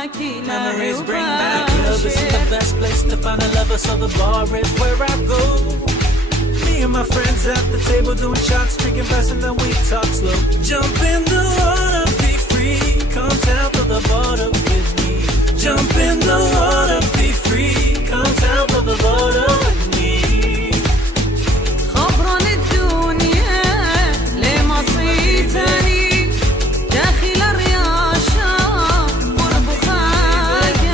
Memories bring back love. This is the best place to find a lover, so the bar is where I go. Me and my friends at the table doing shots, drinking fast, and then we talk slow. Jump in the water, be free. Come down to the border with me. Jump in the water, be free. Come down to the border with me. خبران الدنيا ليه ما صيتني داخل الرياشة قرب خاقاني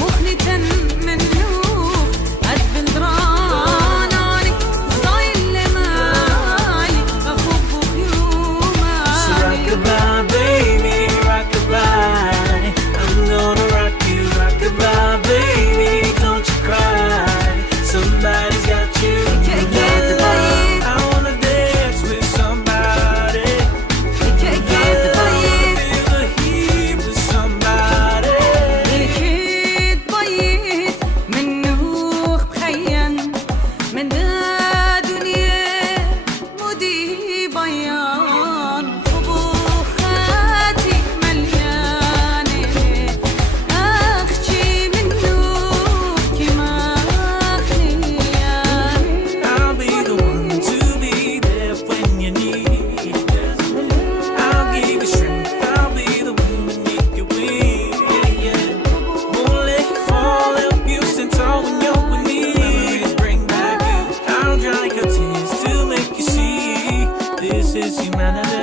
مخنة منوف أدبن دراناني ستايل لمالي أخب خيوماني. So rock-a-bye, baby, rock-a-bye. I'm gonna rock you, rock-a-bye, baby, don't you cry. Somebody's got you. I wanna dance with somebody. I wanna feel the heat with somebody. أكيد بيت منوخ بخين من دا دنيا مودي بيان خبوخاتي مليانة أخشي منوخ كما خليان. I'll be the one to be there when you need. I'll give you strength. I'll be the one beneath your wing. Won't let you fall. Help you stand tall when you're with me. Memories bring back you. I'll dry your tears to make you see this is humanity.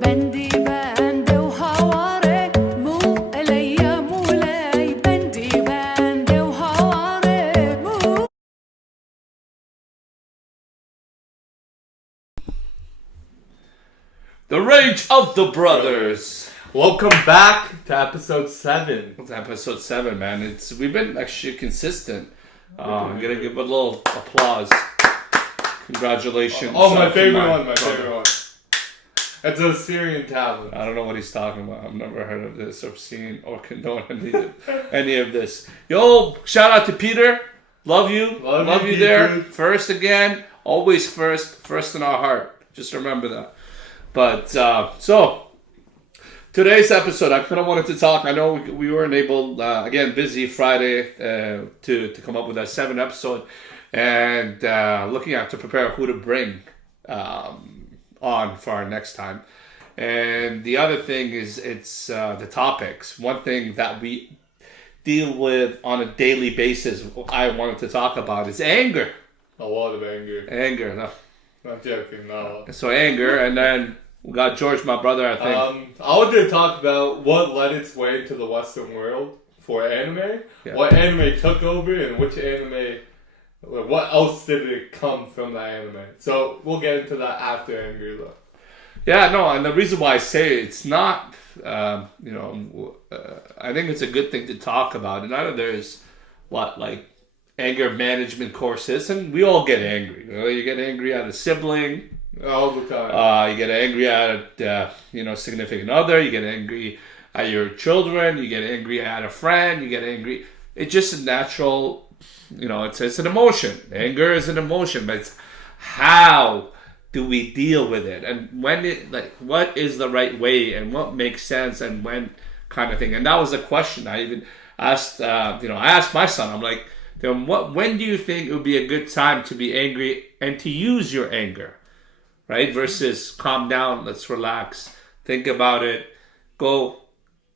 بندي بند وهواري مو إلي مولاي بندي بند وهواري مو. The Rage of the Brothers. Welcome back to episode 7. It's episode 7, man. We've been actually consistent. I'm gonna give a little applause. Congratulations. Oh, my to favorite one, my brother. favorite one. It's a Syrian tablet. I don't know what he's talking about. I've never heard of this or seen or condone any of this. Yo, shout out to Peter. Love you. Love you, you there. Peter. First again. Always first in our heart. Just remember that. But, so, today's episode, I kind of wanted to talk. I know we weren't able, again, busy Friday, to come up with a 7 episode. And looking at to prepare who to bring on for our next time. And the other thing is it's the topics. One thing that we deal with on a daily basis, I wanted to talk about is anger. A lot of anger. Anger. No. Not joking, no. So anger, and then we got George, my brother, I think. I wanted to talk about what led its way into the Western world for anime. Yeah. What anime took over and which anime, what else did it come from that anime. So we'll get into that after anger though. Yeah, no, and the reason why I say it's not, I think it's a good thing to talk about. And I know there's anger management courses, and we all get angry. You get angry at a sibling. All the time. You get angry at significant other. You get angry at your children. You get angry at a friend. You get angry. It's just a natural, it's an emotion. Anger is an emotion, but it's how do we deal with it, and what is the right way, and what makes sense, and when, kind of thing. And that was a question I even asked. I asked my son. I'm like, when do you think it would be a good time to be angry and to use your anger? Right? Versus calm down, let's relax, think about it, go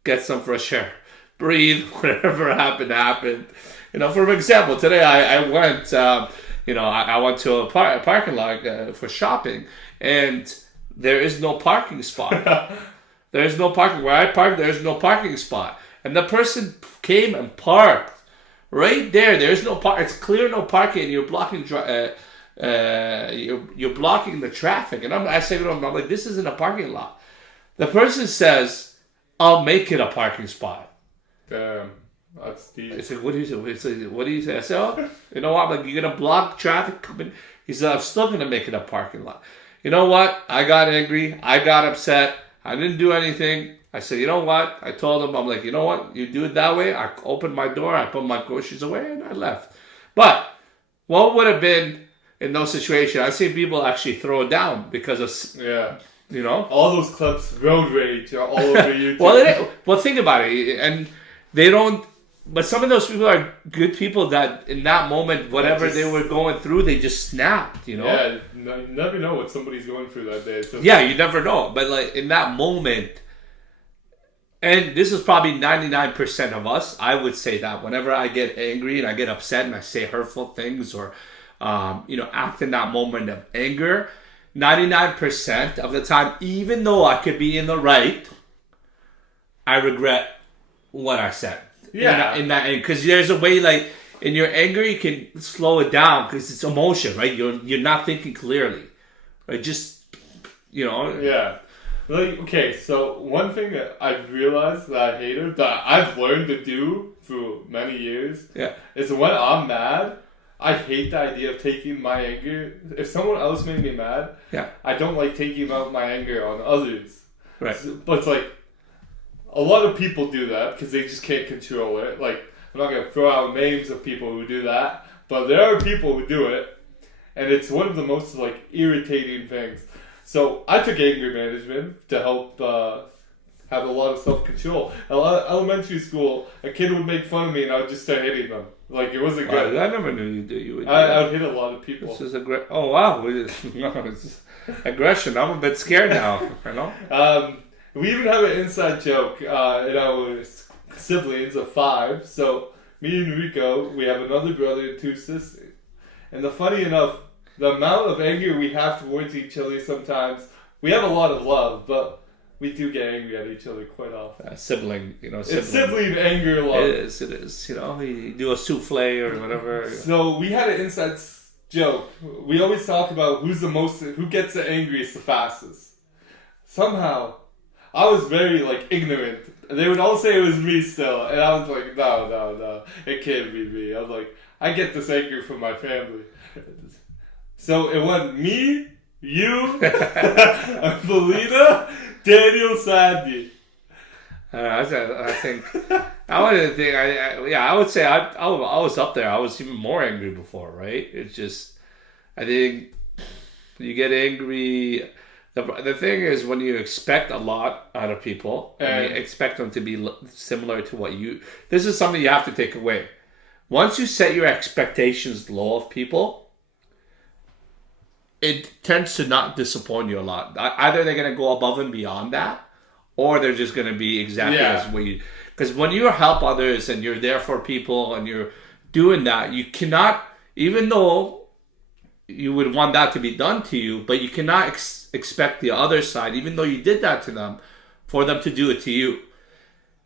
get some fresh air, breathe, whatever happened. For example, today I went, I went to a parking lot for shopping, and there is no parking spot. There's no parking. Where I parked, there's no parking spot. And the person came and parked right there. There's no park. It's clear no parking, and you're blocking you're blocking the traffic. And I say to him, I'm like, this isn't a parking lot. The person says, I'll make it a parking spot. Damn, that's deep. I said, what do you say? What do you say? I said, you know what? I'm like, you're gonna block traffic coming. He said, I'm still going to make it a parking lot. You know what? I got angry. I got upset. I didn't do anything. I said, you know what? I told him, I'm like, you know what? You do it that way. I opened my door. I put my groceries away and I left. But what would have been in those situations? I've seen people actually throw it down because of, Yeah. you know. All those clips, road rage, are all over YouTube. Well, think about it. And they don't, but some of those people are good people that in that moment, whatever they were going through, they just snapped, you know. Yeah, you never know what somebody's going through that day. So Yeah, you never know. But like in that moment, and this is probably 99% of us, I would say that whenever I get angry and I get upset and I say hurtful things or, act in that moment of anger, 99% of the time, even though I could be in the right, I regret what I said. Yeah. In that, because there's a way, like, in your anger, you can slow it down because it's emotion, right? You're not thinking clearly, right? Just, Yeah. Like, okay, so one thing that I've realized that I hated, that I've learned to do through many years, Yeah. is when I'm mad, I hate the idea of taking my anger. If someone else made me mad, Yeah. I don't like taking out my anger on others. Right. But it's like, a lot of people do that because they just can't control it. Like, I'm not going to throw out names of people who do that, but there are people who do it, and it's one of the most, like, irritating things. So I took anger management to help have a lot of self-control. Elementary school, a kid would make fun of me and I would just start hitting them. Like, it wasn't good. I never knew you would do I that. would hit a lot of people. This is oh, wow. No, it's aggression. I'm a bit scared now, you know? We even have an inside joke in our siblings of 5. So me and Rico, we have another brother and 2 sisters. And funny enough, the amount of anger we have towards each other sometimes, we have a lot of love, but we do get angry at each other quite often. Sibling, It's sibling anger love. It is. You do a souffle or whatever. So we had an inside joke. We always talk about who gets the angriest the fastest. Somehow, I was very, like, ignorant. They would all say it was me still, and I was like, no, it can't be me. I was like, I get this anger from my family. So it went me, you, Belina, Daniel, Sandy. I think I would say I was up there. I was even more angry before, right? It's just, I think you get angry. The thing is, when you expect a lot out of people and you expect them to be similar to what this is something you have to take away. Once you set your expectations low of people, it tends to not disappoint you a lot. Either they're going to go above and beyond that, or they're just going to be exactly as what you... Because when you help others and you're there for people and you're doing that, you cannot, even though you would want that to be done to you, but you cannot expect the other side, even though you did that to them, for them to do it to you.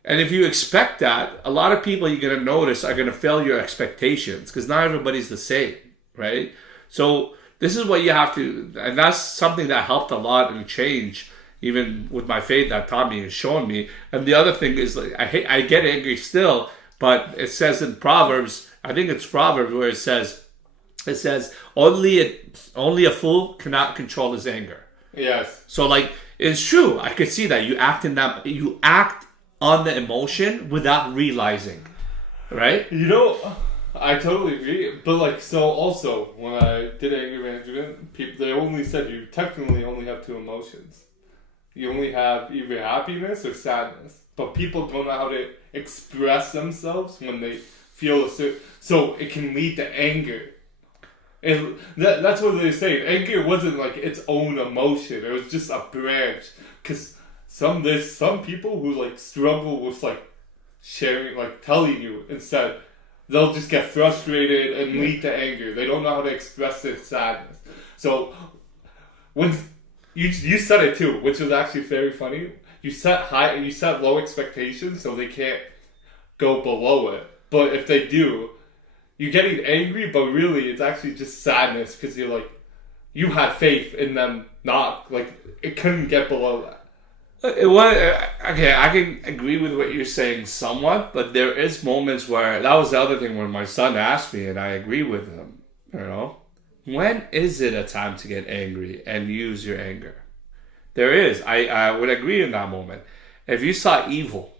And if you expect that, a lot of people you're going to notice are going to fail your expectations because not everybody's the same, right? So this is what you have to, and that's something that helped a lot and change, even with my faith that Tommy has shown me. And the other thing is, like, I get angry still, but it says in Proverbs, I think it's Proverbs where it says only a fool cannot control his anger. Yes. So, like, it's true. I could see that you act on the emotion without realizing, right? You know, I totally agree. But, like, so also, when I did anger management, they only said you technically only have 2 emotions. You only have either happiness or sadness. But people don't know how to express themselves when they feel so it can lead to anger. And that's what they're saying. Anger wasn't like its own emotion. It was just a branch. Because there's some people who, like, struggle with, like, sharing, like, telling you instead. They'll just get frustrated and lead to anger. They don't know how to express their sadness. So when you said it too, which was actually very funny. You set low expectations so they can't go below it. But if they do, you're getting angry, but really it's actually just sadness because you're like, you had faith in them not, like, it couldn't get below that. It was, okay, I can agree with what you're saying somewhat, but there is moments where, that was the other thing when my son asked me, and I agree with him, you know? when is it a time to get angry and use your anger? There is. I would agree in that moment. If you saw evil,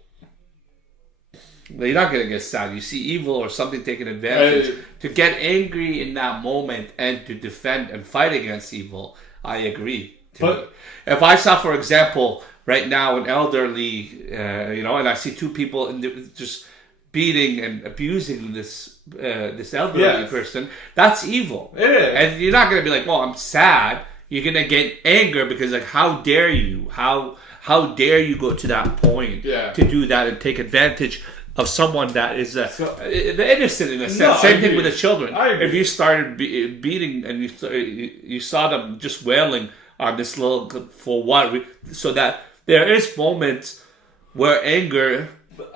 you're not going to get sad. You see evil or something taking advantage. To get angry in that moment and to defend and fight against evil, I agree. But if I saw, for example, right now an elderly, and I see two people just beating and abusing this elderly person, that's evil. It is. And you're not going to be like, well, I'm sad. You're going to get anger because, like, how dare you? How dare you go to that point to do that and take advantage of someone that is the innocent in a sense. No, Same thing with the children. If you started beating and you saw them just wailing on this little for what, so that there is moments where anger.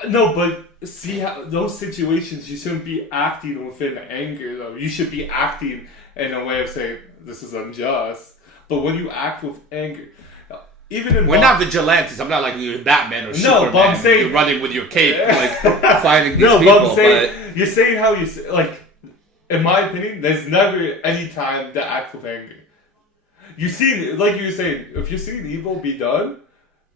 No, but see how those situations you shouldn't be acting within anger though. You should be acting in a way of saying this is unjust. But when you act with anger, even in we're not vigilantes. I'm not like you're Batman or Superman. But I'm saying you're running with your cape, like fighting these no, people. But I'm saying you're saying how you like. In my opinion, there's never any time to act with anger. You see, like you were saying, if you're seeing evil be done,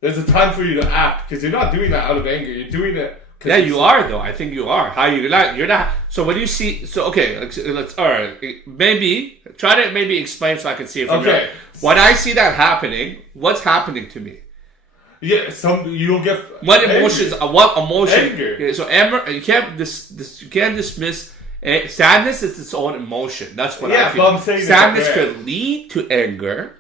there's a time for you to act because you're not doing that out of anger. You're doing it. Yeah, you are though. I think you are. How you're not. You're not. So when you see, okay, let's. All right, maybe try to maybe explain so I can see it. Okay. When I see that happening, what's happening to me? Yeah, you don't get what angry. emotions? What emotion? Anger. Okay, so anger. You can't you can't dismiss. Sadness is its own emotion. That's what I feel. But I'm saying sadness could lead to anger,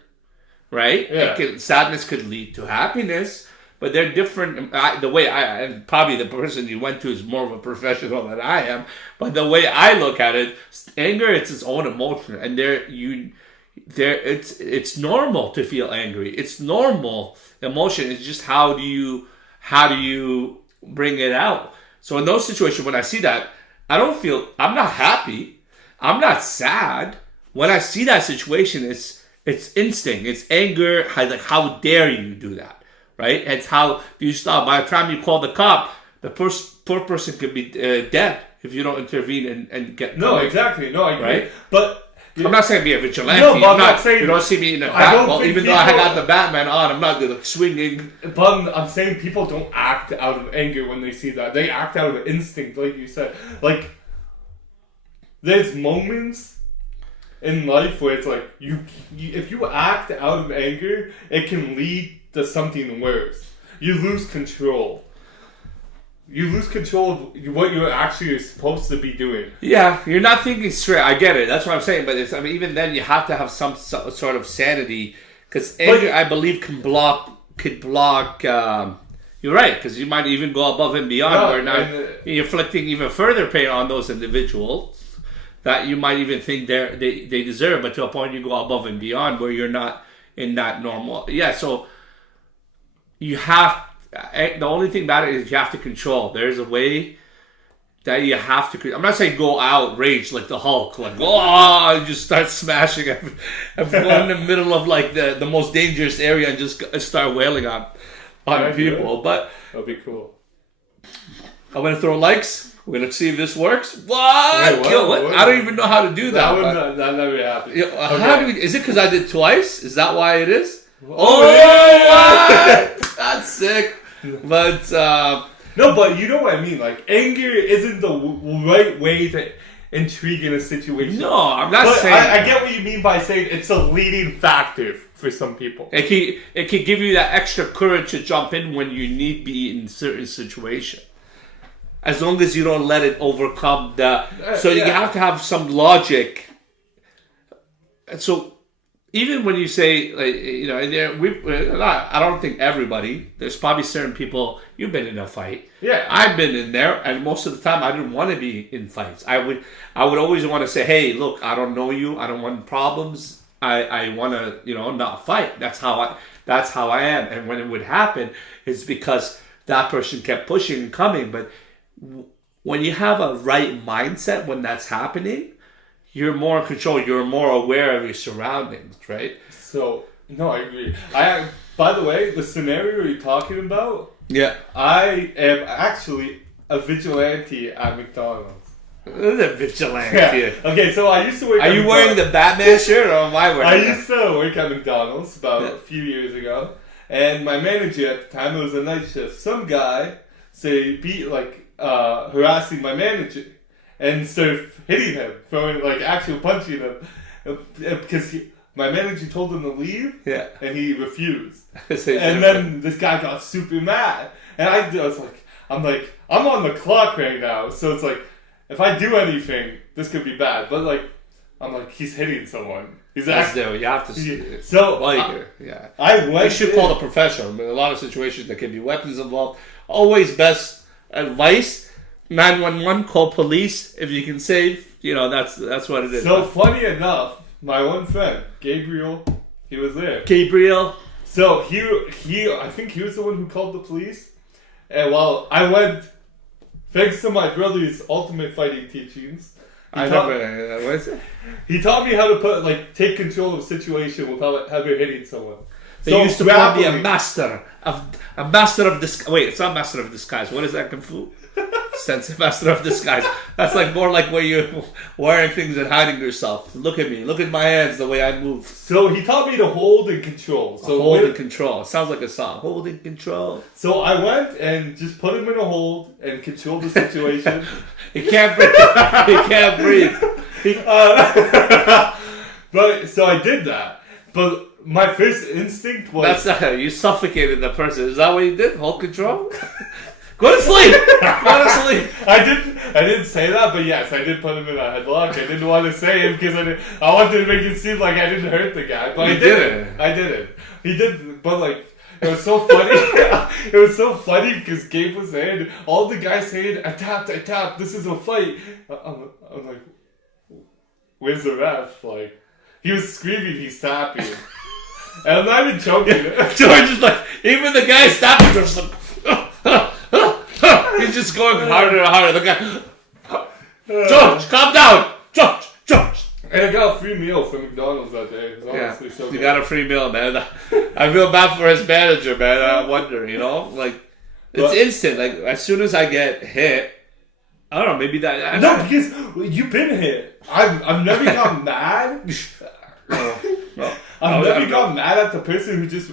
right? Yeah. Sadness could lead to happiness. But they're different. The way and probably the person you went to is more of a professional than I am. But the way I look at it, anger, it's its own emotion, and it's normal to feel angry. It's normal emotion. It's just how do you bring it out? So in those situations, when I see that, I'm not happy. I'm not sad. When I see that situation, it's instinct. It's anger. Like, how dare you do that? Right? It's how do you stop? By the time you call the cop, the poor person could be dead if you don't intervene and get. No, exactly. No, I agree. Right? But I'm not saying be a vigilante. No, but I'm not saying you don't see me in a Batman. Even though I people- got the Batman on, I'm not like swinging. But I'm saying people don't act out of anger when they see that. They act out of instinct, like you said. Like, there's moments in life where it's like, you if you act out of anger, it can lead to something worse. You lose control. You lose control of what you're actually supposed to be doing. Yeah, you're not thinking straight. I get it. That's what I'm saying. But even then, you have to have some sort of sanity, because anger, I believe, could block. You're right, because you might even go above and beyond, where now you're inflicting even further pain on those individuals that you might even think they deserve, but to a point you go above and beyond where you're not in that normal. Yeah, so you have. The only thing about it is you have to control. There's a way that you have to. I'm not saying go out rage like the Hulk, like and just start smashing. I'm going in the middle of like the most dangerous area and just start wailing on people. But that'd be cool. I'm gonna throw likes. We're gonna see if this works. What? What? I don't even know how to do that. That never happened. How do we? Is it because I did twice? Is that why it is? Yeah. What? That's sick. But no, but you know what I mean. Like, anger isn't the right way to intrigue in a situation. No, I'm not saying. I get what you mean by saying it's a leading factor for some people. It can give you that extra courage to jump in when you need be in certain situation. As long as you don't let it overcome the. So you have to have some logic. So. Even when you say, like, I don't think everybody. There's probably certain people. You've been in a fight. Yeah, I've been in there, and most of the time, I didn't want to be in fights. I would always want to say, "Hey, look, I don't know you. I don't want problems. I want to, not fight." That's how I am. And when it would happen, it's because that person kept pushing and coming. But when you have a right mindset when that's happening, you're more in control. You're more aware of your surroundings, right? So, no, I agree. By the way, the scenario you're talking about, yeah, I am actually a vigilante at McDonald's. Look at vigilante. Yeah. Okay, so I used to work. Are you wearing the Batman shirt or am I I wearing it? used to work at McDonald's about a few years ago, and my manager at the time, it was a night shift. Some guy harassing my manager and started hitting him, throwing actual punching him because my manager told him to leave, Yeah. and he refused. So And then this guy got super mad, and I was like, I'm on the clock right now, so it's like, if I do anything, this could be bad. But he's hitting someone. He's That's actually. there. You have to. So Yeah. I went. You should call a professional. I mean, a lot of situations there can be weapons involved. Always best advice: 911, call police if you can save. That's what it is. So funny enough, my one friend Gabriel, he was there. Gabriel. So he I think he was the one who called the police. And while I went, thanks to my brother's ultimate fighting teachings, I never. What is it? he taught me how to take control of a situation without ever hitting someone. They used to call me a master of disguise. Wait, it's not master of disguise. What is that kung fu? Sense master of disguise. That's more like where you're wearing things and hiding yourself. Look at me. Look at my hands. The way I move. So he taught me to hold and control. So Hold and control. It sounds like a song. Hold and control. So I went and just put him in a hold and controlled the situation. He can't breathe. He can't breathe. But so I did that. But my first instinct was That's not how you suffocated the person. Is that what you did? Hold control. Go to sleep. Go to sleep. I didn't say that, but yes, I did put him in a headlock. I didn't want to say it because I wanted to make it seem like I didn't hurt the guy, but You I didn't. I didn't. He did, but it was so funny. It was so funny because Gabe was there, and all the guys saying, I tapped. This is a fight. I'm like, where's the ref? He was screaming, he's tapping, and I'm not even joking. George is even the guy stopping. George's he's just going harder and harder. The guy, George, calm down. George. And I got a free meal from McDonald's that day. It was Yeah, honestly so you good. got a free meal, man. I feel bad for his manager, man. I wonder, it's But- instant. As soon as I get hit, I don't know. Maybe that. No, because you've been hit. I've never got mad. No. I've never got mad at the person who just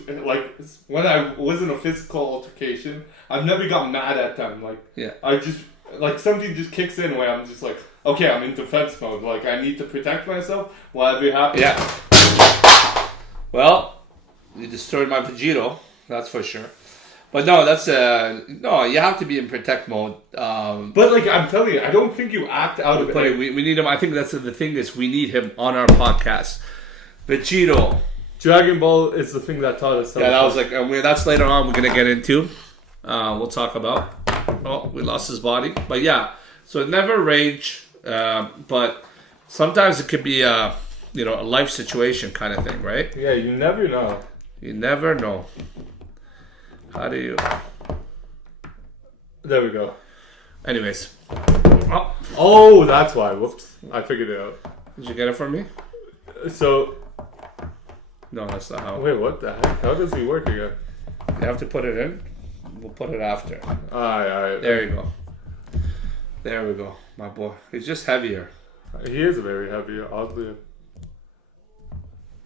when I was in a physical altercation. I've never got mad at them. Yeah. I just something just kicks in where I'm just okay, I'm in defense mode. I need to protect myself. Whatever happens. Yeah. Well, you destroyed my Vegito. That's for sure. But no, that's no. You have to be in protect mode. But I'm telling you, I don't think you act out of But it. we need him. I think that's the thing is we need him on our podcast. Vegito. Dragon Ball is the thing that taught us. Yeah, that was that's later on. We're gonna get into. We'll talk about. Oh, we lost his body, but yeah. So never rage, but sometimes it could be a life situation kind of thing, right? Yeah, you never know. You never know. How do you? There we go. Anyways, Oh, that's why. Whoops, I figured it out. did you get it from me? So No, that's not how. wait, what the heck? How does he work again? You have to put it in. We'll put it after. Alright. There you go. There we go, my boy. He's just heavier. He is very heavy, oddly.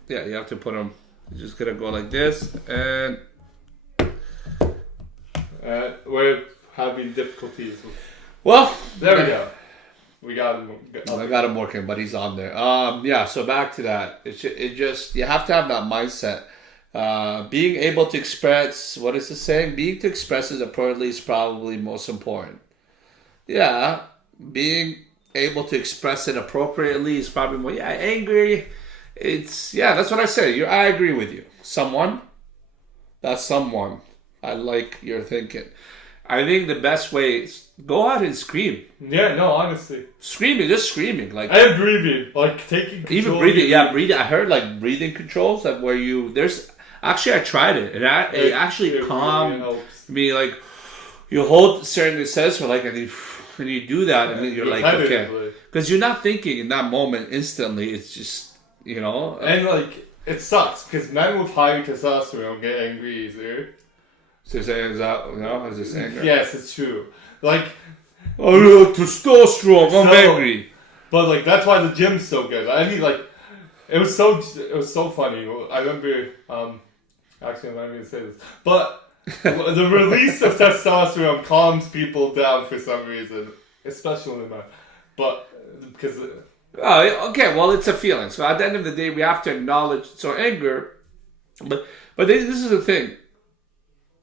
Yeah, you have to put him. You're just gonna go like this, and We're having difficulties. well, There we go. We got him. I got him working, but he's on there. Yeah. So back to that. It just you have to have that mindset. Being able to express, what is the saying? Being to express it appropriately is probably most important. Yeah, being able to express it appropriately is probably more. Yeah, angry. That's what I say. I agree with you. That's someone. I like your thinking. I think the best way is go out and scream. Yeah, no, honestly. Screaming, just screaming. And breathing. Taking control. Even breathing, yeah, breathing. I heard breathing controls where actually I tried it. It actually it calmed really helps. me. You hold certain sense for and you do that, and then you're okay, Repetitively. because you're not thinking in that moment instantly. It's just And it sucks because men with high testosterone get angry easier. So is that is this anger? Yes, it's true. Oh, testosterone. I'm So- angry. But like that's why the gym's so good. I mean, like it was so funny. I remember. Actually, I'm not going to say this, but the release of testosterone calms people down for some reason, especially men. But because Oh, okay. Well, it's a feeling. So at the end of the day, we have to acknowledge. So anger, but this is the thing.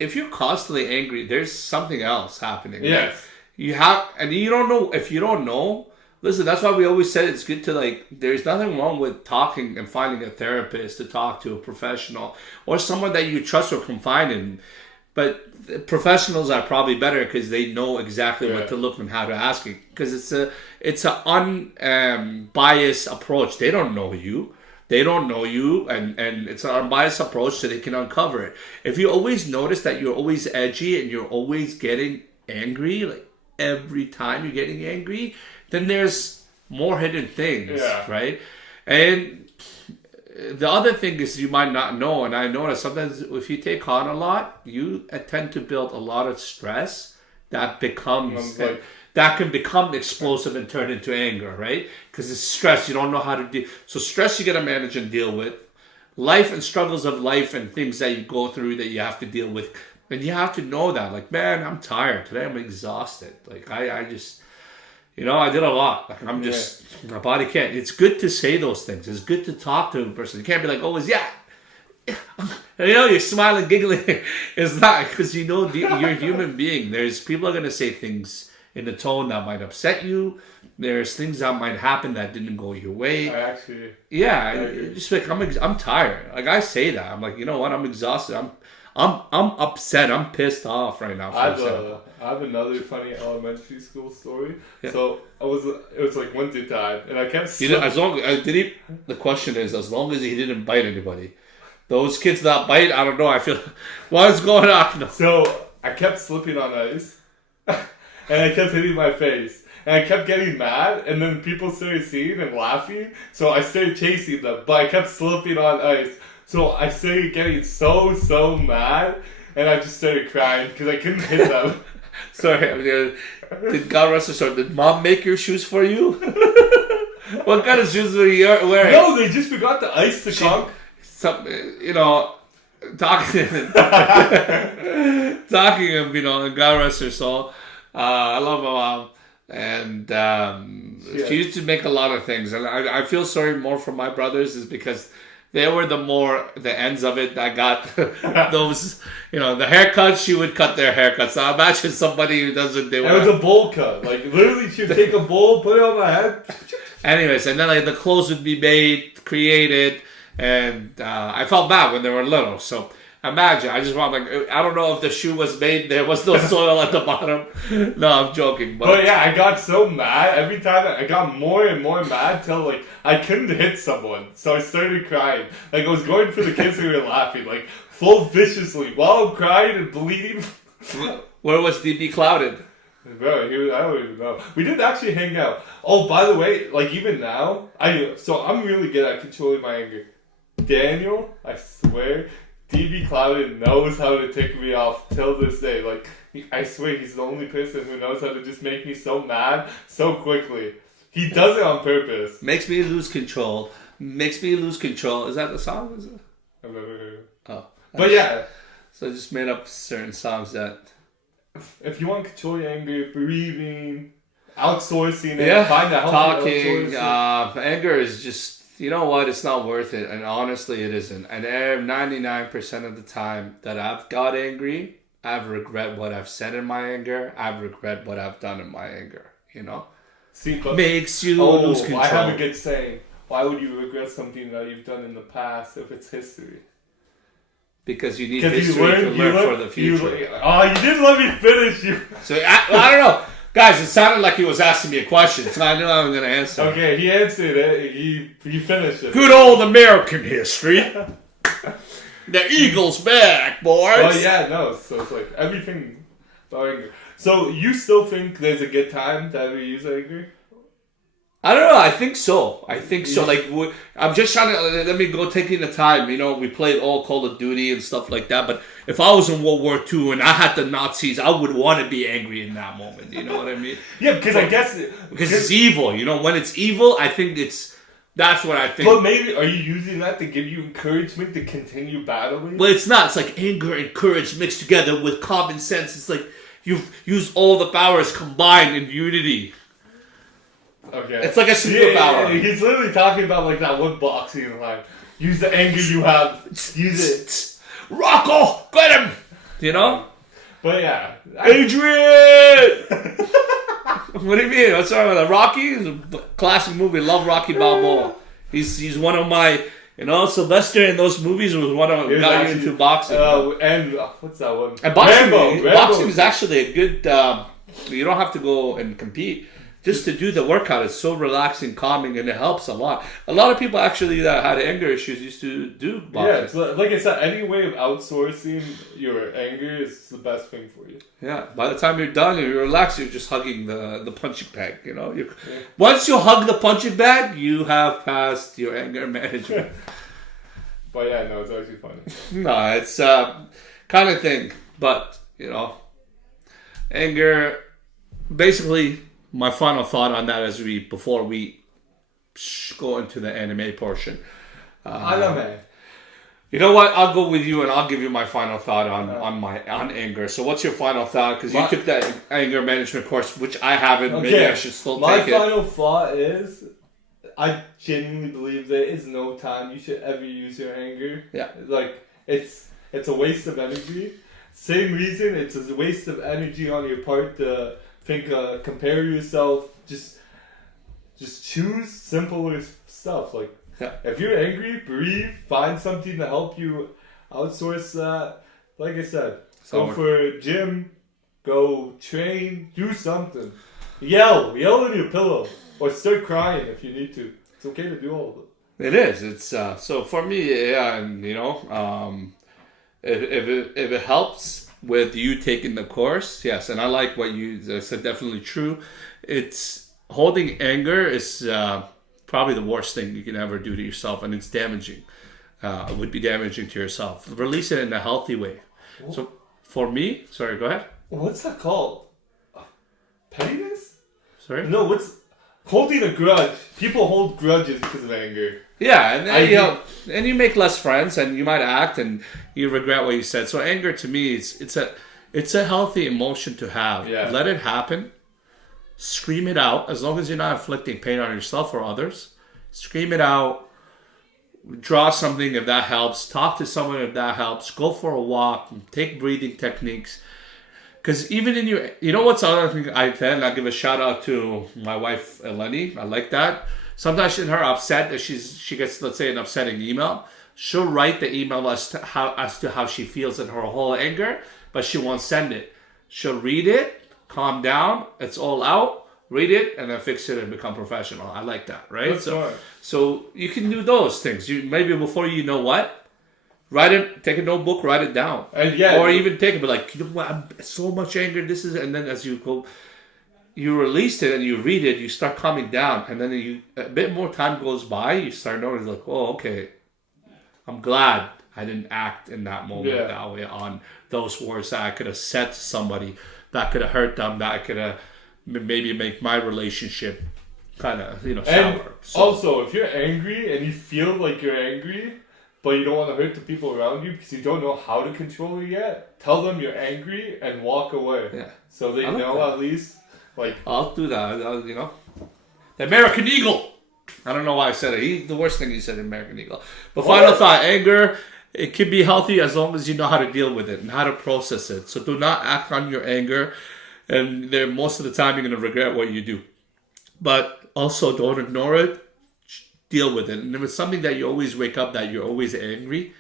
If you're constantly angry, there's something else happening. yes, You have, and you don't know. If you don't know, listen. That's why we always said it's good to like. There's nothing wrong with talking and finding a therapist to talk to, a professional, or someone that you trust or confide in. But professionals are probably better because they know exactly Yeah. what to look and how to ask it. Because it's a unbiased approach. They don't know you. They don't know you, and it's an unbiased approach, so they can uncover it. If you always notice that you're always edgy and you're always getting angry, like every time you're getting angry, then there's more hidden things, Yeah. right? And the other thing is you might not know, and I notice sometimes if you take on a lot, you tend to build a lot of stress that becomes like- that can become explosive and turn into anger, right? Because it's stress. You don't know how to deal. So stress you got to manage and deal with. Life and struggles of life and things that you go through that you have to deal with. And you have to know that. Like, man, I'm tired. Today I'm exhausted. Like, I just, I did a lot. Like, I'm just, my body can't. It's good to say those things. It's good to talk to a person. You can't be like, you're smiling, giggling. It's not, because you're a human being. There's people are going to say things in a tone that might upset you. There's things that might happen that didn't go your way. I actually Just like I'm tired. Like I say that. I'm like, you know what? I'm exhausted. I'm upset. I'm pissed off right now. I have another funny elementary school story. Yeah. So it was like winter time, and I kept The question is, as long as he didn't bite anybody. Those kids that bite, I don't know. I feel what is going on? So I kept slipping on ice, and I kept hitting my face, and I kept getting mad, and then people started seeing and laughing, so I started chasing them, but I kept slipping on ice, so I started getting so mad, and I just started crying because I couldn't hit them. Sorry, did God rest her soul? Did Mom make your shoes for you? What kind of shoes were you wearing? No, they just forgot the ice to conk. Some, talking of, God rest her soul. I love my mom, and she used to make a lot of things, and I feel sorry more for my brothers is because they were the ends of it that got those, the haircuts. She would cut their haircuts. So imagine somebody who doesn't do It was a bowl cut. Like, literally, she would take a bowl, put it on my head. Anyways, and then like the clothes would be made, created, and I felt bad when they were little. So imagine, I don't know if the shoe was made. There was no soil at the bottom. No, I'm joking. But yeah, I got so mad every time. I got more and more mad till like I couldn't hit someone, so I started crying. Like I was going for the kids who were laughing, like full viciously while I'm crying and bleeding. Where was DB Clouded? Bro, I don't even know. We didn't actually hang out. Oh, by the way, like even now, I'm really good at controlling my anger. Daniel, I swear, DB Clouded knows how to tick me off till this day. Like, I swear he's the only person who knows how to just make me so mad so quickly. He does it on purpose. Makes me lose control. Is that the song? Is it? I've never heard it. Oh. But yeah, So I just made up certain songs that... if you want to control your anger, breathing, outsourcing it, find a healthy talking, outsourcing. anger is just, you know what, it's not worth it, and honestly it isn't. And 99% of the time that I've got angry, I've regret what I've said in my anger, I've regret what I've done in my anger, See, but Makes you lose control. I have a good saying. Why would you regret something that you've done in the past if it's history? Because you need Because history to learn for the future. you didn't let me finish. You. So I don't know. Guys, it sounded like he was asking me a question, so I knew I was going to answer. Okay, he answered it. He finished it. Good old American history. The Eagles back, boys. Oh yeah, no. So it's like everything about anger. So you still think there's a good time to ever use anger? I don't know. I think so. Like, I'm just trying to let me go taking the time. You know, we played all Call of Duty and stuff like that. But if I was in World War II and I had the Nazis, I would want to be angry in that moment. You know what I mean? Yeah, because I guess Because it's evil. You know, when it's evil, I think that's what I think. But maybe are you using that to give you encouragement to continue battling? Well, it's not. It's like anger and courage mixed together with common sense. It's like you've used all the powers combined in unity. Okay. It's like a superpower. Yeah, he's literally talking about like that one boxing line. Use the anger you have. Use it. Rocco, get him! You know? But yeah. Adrian! What do you mean? What's wrong with that? Rocky is a classic movie. Love Rocky Balboa. He's one of my, you know, Sylvester in those movies was one of got you into boxing. And what's that one? And boxing, Rambo. boxing is actually a good. You don't have to go and compete. Just to do the workout, it's so relaxing, calming, and it helps a lot. A lot of people actually that had anger issues used to do boxing. Yeah, it's like I said, any way of outsourcing your anger is the best thing for you. Yeah, by the time you're done and you're relaxed, you're just hugging the punching bag. You know, once you hug the punching bag, you have passed your anger management. But yeah, no, it's actually funny. No, it's kind of thing. But you know, anger. Basically, my final thought on that as before we go into the anime portion. Anime. You know what? I'll go with you and I'll give you my final thought on anger. So what's your final thought? Because you took that anger management course, which I haven't. Okay. Maybe I should still take it. My final thought is, I genuinely believe there is no time you should ever use your anger. Yeah. Like, it's a waste of energy. Same reason, it's a waste of energy on your part to compare yourself. Just choose simpler stuff. Like, if you're angry, breathe. Find something to help you outsource that. Like I said, go for a gym, go train, do something. Yell in your pillow, or start crying if you need to. It's okay to do all of it. It is. It's so for me, yeah, and you know, if it helps with you taking the course, yes, and I like what you said. Definitely true. It's holding anger is probably the worst thing you can ever do to yourself, and it's damaging. It would be damaging to yourself. Release it in a healthy way. What? So for me, sorry, go ahead. What's that called? Pettiness? Sorry? No, what's holding a grudge? People hold grudges because of anger. Yeah, and then, and you make less friends, and you might act, and you regret what you said. So anger to me, it's a healthy emotion to have. Yeah. Let it happen. Scream it out, as long as you're not inflicting pain on yourself or others. Scream it out. Draw something if that helps. Talk to someone if that helps. Go for a walk. Take breathing techniques. Because even in you know what's the other thing I give a shout out to my wife Eleni. I like that. Sometimes in her upset that she gets, let's say, an upsetting email, she'll write the email as to how she feels in her whole anger, but she won't send it. She'll read it, calm down, it's all out, read it, and then fix it and become professional. I like that, right? So you can do those things. You maybe before you know what, write it, take a notebook, write it down, or even take it, but like, you know what, I'm so much anger. This is, and then as you go. You release it and you read it, you start calming down, and then a bit more time goes by, you start noticing like, oh, okay, I'm glad I didn't act in that moment that way on those words that I could have said to somebody that could have hurt them, that I could have maybe make my relationship kind of, sour. And also, if you're angry and you feel like you're angry, but you don't want to hurt the people around you because you don't know how to control it yet, tell them you're angry and walk away. Yeah. So they know that. At least. Like, I'll do that. The American Eagle. I don't know why I said it. The worst thing he said, American Eagle. But final thought, anger, it can be healthy as long as you know how to deal with it and how to process it. So do not act on your anger, and most of the time you're going to regret what you do. But also don't ignore it. Deal with it. And if it's something that you always wake up that you're always angry,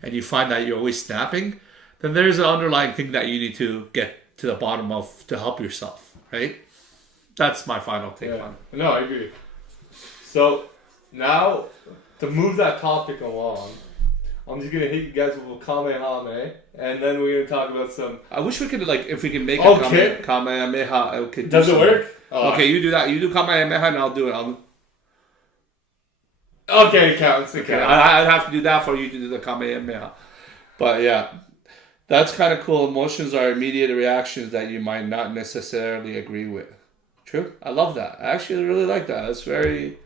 and you find that you're always snapping, then there's an underlying thing that you need to get to the bottom of to help yourself. Right? That's my final take on it. No, I agree. So, now, to move that topic along, I'm just going to hit you guys with a Kamehameha, and then we're going to talk about some... I wish we could, if we can make a Kamehameha. Does it work? Okay, you do that. You do Kamehameha and I'll do it. Okay, it counts. It counts. I'd have to do that for you to do the Kamehameha. But yeah, that's kind of cool. Emotions are immediate reactions that you might not necessarily agree with. True. I love that. I actually really like that. It's very,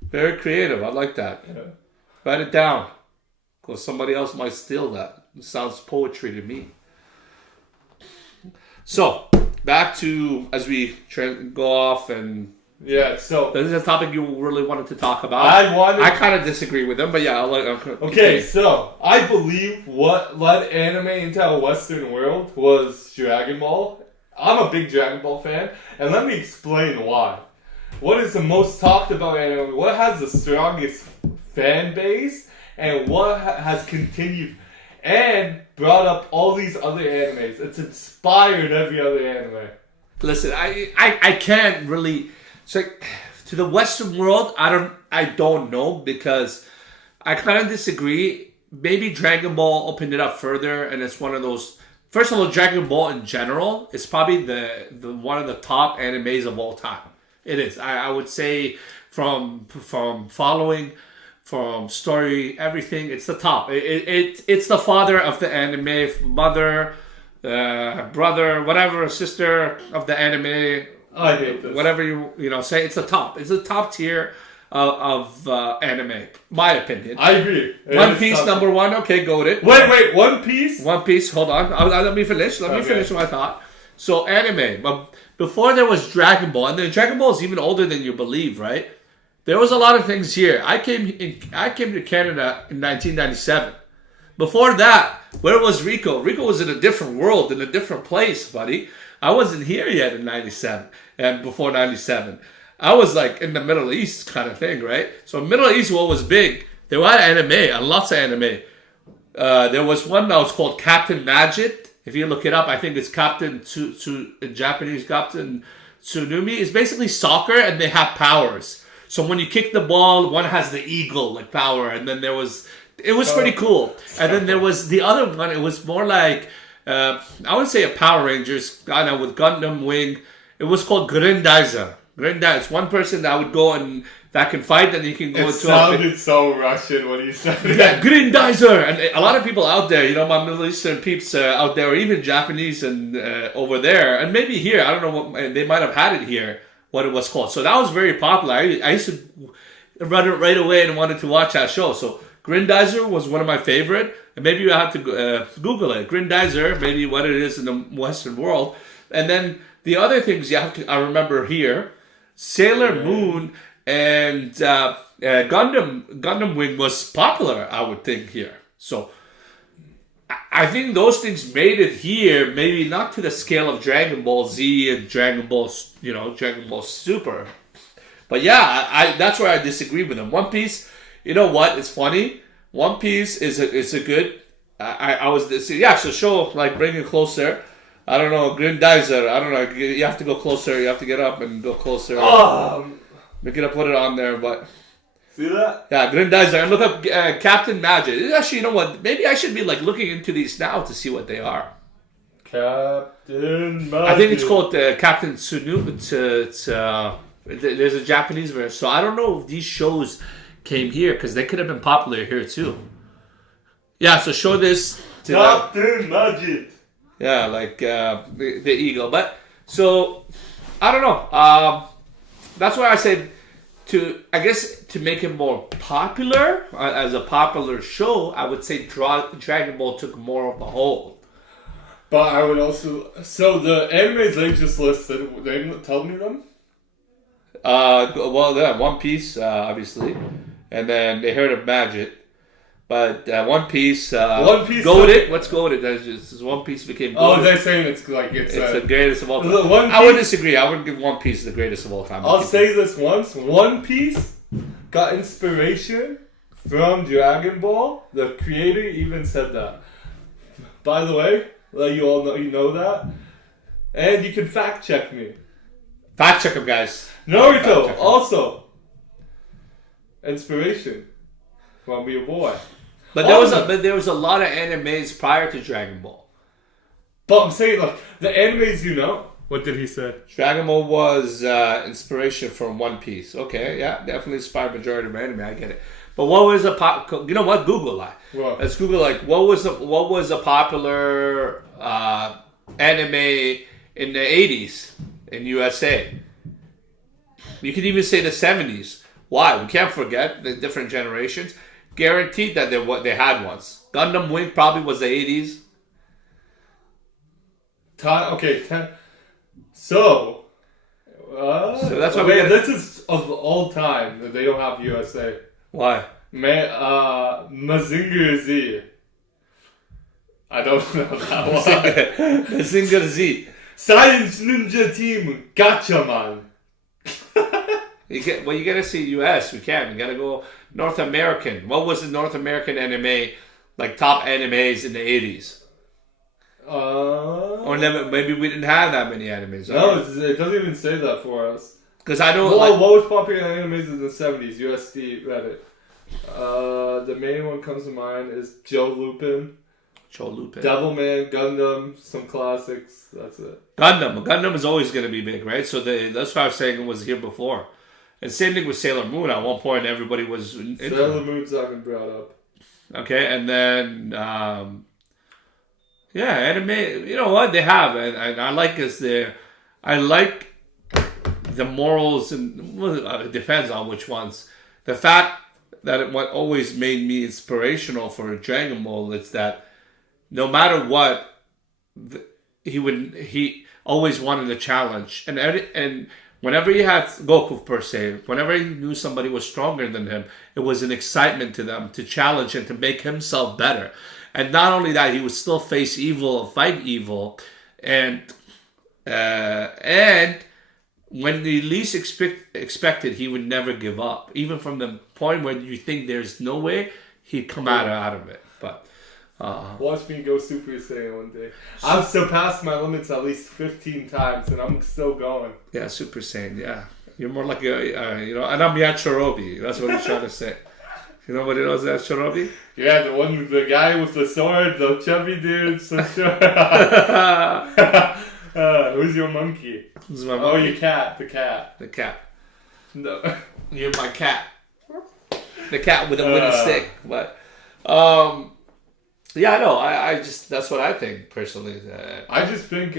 very creative. I like that. Yeah. Write it down. Because somebody else might steal that. It sounds poetry to me. So, back to, as we go off and... Yeah, so... This is a topic you really wanted to talk about. I kind of disagree with them, but yeah. Okay, so I believe what led anime into a Western world was Dragon Ball. I'm a big Dragon Ball fan, and let me explain why. What is the most talked about anime? What has the strongest fan base? And what has continued and brought up all these other animes? It's inspired every other anime. Listen, I can't really... It's like, to the Western world, I don't know, because I kind of disagree. Maybe Dragon Ball opened it up further, and it's one of those. First of all, Dragon Ball in general is probably the one of the top animes of all time. It is. I would say from following, from story, everything. It's the top. It's the father of the anime, mother, brother, whatever, sister of the anime. I hate this. Whatever you say, it's the top. It's the top tier of anime. My opinion. I agree. One Piece number one. Okay, go with it. Wait, One Piece? One Piece. Hold on. Let me finish. Let me finish my thought. So anime. But before there was Dragon Ball, and then Dragon Ball is even older than you believe, right? There was a lot of things here. I came to Canada in 1997. Before that, where was Rico? Rico was in a different world, in a different place, buddy. I wasn't here yet in 97 and before 97. I was like in the Middle East kind of thing, right? So Middle East, what was big? There were anime, lots of anime. There was one that was called Captain Majid. If you look it up, I think it's Captain in Japanese, Captain Tsunumi. It's basically soccer, and they have powers. So when you kick the ball, one has the eagle like power, and then it was pretty cool. And then there was the other one. It was more like I would say a Power Rangers kind of with Gundam Wing. It was called Grendizer. Grendizer. It's one person that would go and that can fight, then you can go it sounded so Russian when you said it. Yeah, Grendizer. And a lot of people out there, my Middle Eastern peeps out there, or even Japanese and over there, and maybe here, I don't know what they might have had it here, what it was called. So that was very popular. I used to run it right away and wanted to watch that show. So Grendizer was one of my favorite. And maybe you have to Google it. Grendizer, maybe what it is in the Western world. And then the other things I remember here, Sailor Moon and Gundam Wing was popular, I would think, here. So I think those things made it here, maybe not to the scale of Dragon Ball Z and Dragon Ball, Dragon Ball Super. But yeah, that's where I disagree with them. One Piece, you know what? It's funny. One Piece is a good. So show like bring it closer. I don't know, Grendizer. I don't know. You have to go closer. You have to get up and go closer. We're gonna put it on there, but see that? Yeah, Grendizer. And look up Captain Magic. Actually, you know what? Maybe I should be like looking into these now to see what they are. Captain Magic. I think it's called Captain Tsunu. There's a Japanese version, so I don't know if these shows came here because they could have been popular here too. Yeah, so show this to Captain Magic. Yeah, like the eagle. But so I don't know. That's why I said to make it more popular as a popular show. I would say Dragon Ball took more of a hold. But I would also the animes they just listed. They tell me them. One Piece, obviously, and then they heard of Magic, but One Piece. One Piece. Go with it. Let's go with it. That's just One Piece became. They're saying it's the greatest of all time. I would disagree. I wouldn't give One Piece the greatest of all time. I'll say this once: One Piece got inspiration from Dragon Ball. The creator even said that. By the way, let you all know that, and you can fact check me. Fact check them, guys. Naruto also inspiration from your boy. But there was a lot of animes prior to Dragon Ball. But I'm saying like the animes What did he say? Dragon Ball was inspiration from One Piece. Okay, yeah, definitely inspired majority of anime. I get it. But what was a pop? You know what? Google that. What? Let's Google like what was a popular anime in the 80s in USA. You could even say the 70s. Why? We can't forget the different generations. Guaranteed that they had once. Gundam Wing probably was the 80s. So that's why this is of all time that they don't have USA. Why? Mazinger Z. I don't know that one. Mazinger Z. Science Ninja Team Gatchaman. You gotta see US. We can't. You gotta go North American. What was the North American anime like top animes in the 80s? Or maybe we didn't have that many animes. No, it doesn't even say that for us. Because I don't. What was popular animes in the 70s? USD Reddit. The main one comes to mind is Joe Lupin. Devilman, Gundam, some classics. That's it. Gundam is always going to be big, right? So that's why I was saying it was here before. And same thing with Sailor Moon. At one point, everybody was into Sailor Moon's not been brought up. Okay, and then anime. You know what they have, and I like I like the morals, and it depends on which ones. The fact that what always made me inspirational for Dragon Ball is that no matter what, he always wanted a challenge, and whenever he had Goku per se, whenever he knew somebody was stronger than him, it was an excitement to them to challenge and to make himself better. And not only that, he would still face evil, fight evil, and when the least expected, he would never give up. Even from the point where you think there's no way, he'd come out of it. But watch me go Super Saiyan one day. I've surpassed my limits at least 15 times, and I'm still going. Yeah, Super Saiyan. Yeah, you're more like and I'm Yachirobe. That's what he's trying to say. You know what he knows Yachirobe? Yeah, the guy with the sword, the chubby dude, so sure. Who's your monkey? Who's my monkey? Oh, your cat. The cat. The cat. No. You're my cat. The cat with a wooden stick. But, yeah, no, I just, that's what I think, personally. I just think,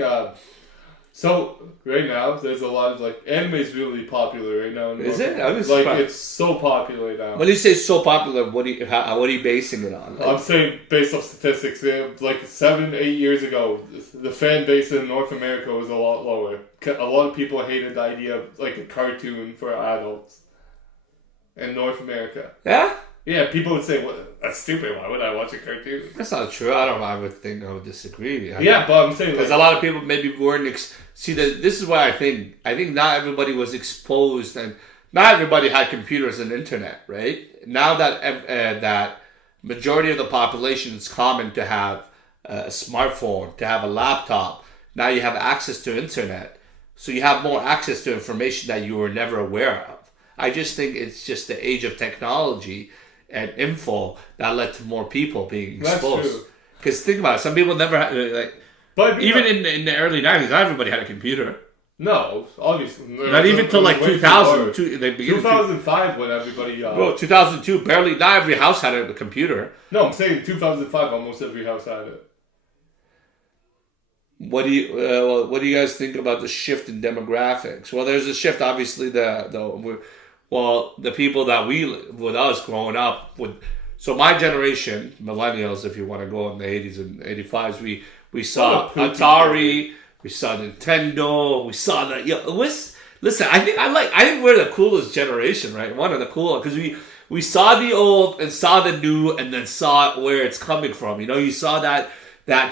so, right now, there's a lot of, anime is really popular right now. Is it? It's so popular now. When you say so popular, what are you basing it on? I'm saying based off statistics. 7-8 years ago, the fan base in North America was a lot lower. A lot of people hated the idea of, a cartoon for adults in North America. Yeah? Yeah, people would say, "Well, that's stupid. Why would I watch a cartoon?" That's not true. I would disagree. Yeah, but I'm saying because a lot of people maybe weren't. This is why I think not everybody was exposed, and not everybody had computers and internet. Right now that majority of the population, it's common to have a smartphone, to have a laptop. Now you have access to internet, so you have more access to information that you were never aware of. I just think it's just the age of technology and info that led to more people being exposed. Because think about it, some people never had, but even in the early 90s, not everybody had a computer. No, obviously. Not even till 2000. 2005 when everybody... Bro, 2002, barely, not every house had a computer. No, I'm saying 2005, almost every house had it. What do you guys think about the shift in demographics? Well, there's a shift, obviously, the people that with us growing up so my generation, millennials, if you want to go in the 80s and 85s, we saw Atari, we saw Nintendo, we saw that. Listen, I think we're the coolest generation, right? One of the coolest, because we saw the old and saw the new, and then saw where it's coming from. You saw that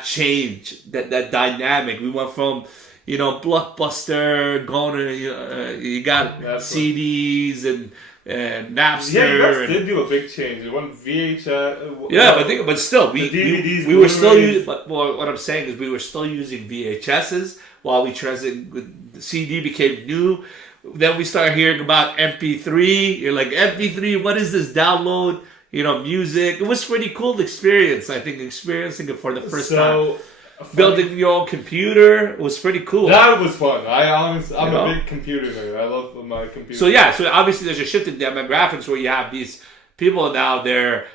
change, that dynamic. We went from Blockbuster, going to you got CDs and Napster. Yeah, did do a big change. It went VHS. But still, we were still using. But what I'm saying is, we were still using VHSs while we transitioned. The CD became new. Then we started hearing about MP3. You're like, MP3, what is this? Download, music. It was pretty cool experience. I think experiencing it for the first time. building your own computer was pretty cool. That was fun. I'm You a know? big computer nerd. I love my computer. So yeah, so obviously there's a shift in demographics where you have these people now. They're,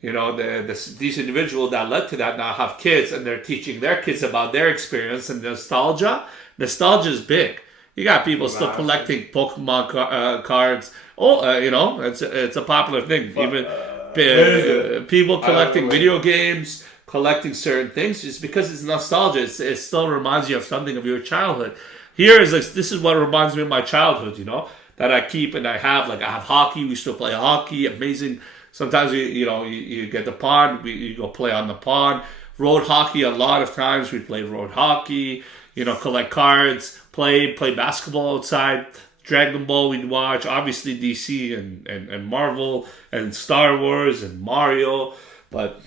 you know, these individuals that led to that now have kids, and they're teaching their kids about their experience and nostalgia. Nostalgia is big. You got people still Massive. collecting Pokemon cards. You know, it's a popular thing. Even people collecting video games, collecting certain things, just because it's nostalgia. It still reminds you of something of your childhood. Here is like, this is what reminds me of my childhood. You know, that I keep and I have. Like I have hockey. We used to play hockey. Amazing. Sometimes you get the pond. You go play on the pond. Road hockey. A lot of times we play road hockey. You know, collect cards, play basketball outside. Dragon Ball we'd watch. Obviously DC and Marvel and Star Wars and Mario. But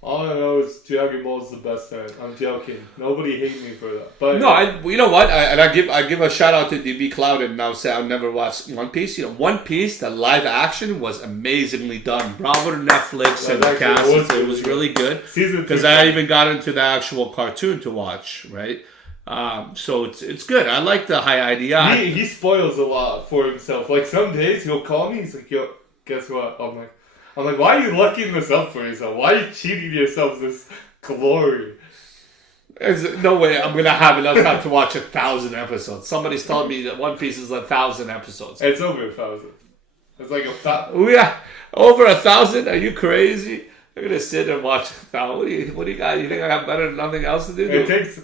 all I know is Dragon Ball is the best thing. I'm joking. Nobody hate me for that. But no, you know what? I give a shout out to DB Cloud and now say I've never watched One Piece. You know, One Piece, the live action was amazingly done. Bravo to Netflix and the actually cast. was It was really good. Season 2. Because I even got into the actual cartoon to watch, right? So it's good. I like the high idea. He spoils a lot for himself. Like some days he'll call me. He's like, "Yo, guess what?" I'm like, "Why are you looking this up for yourself? Why are you cheating yourself this glory?" There's no way I'm gonna have enough time to watch 1,000 episodes. Somebody's telling me that One Piece is 1,000 episodes. It's over 1,000. It's like 1,000. Oh yeah, over 1,000? Are you crazy? I'm gonna sit and watch 1,000. What do you got? You think I have better than nothing else to do? It takes.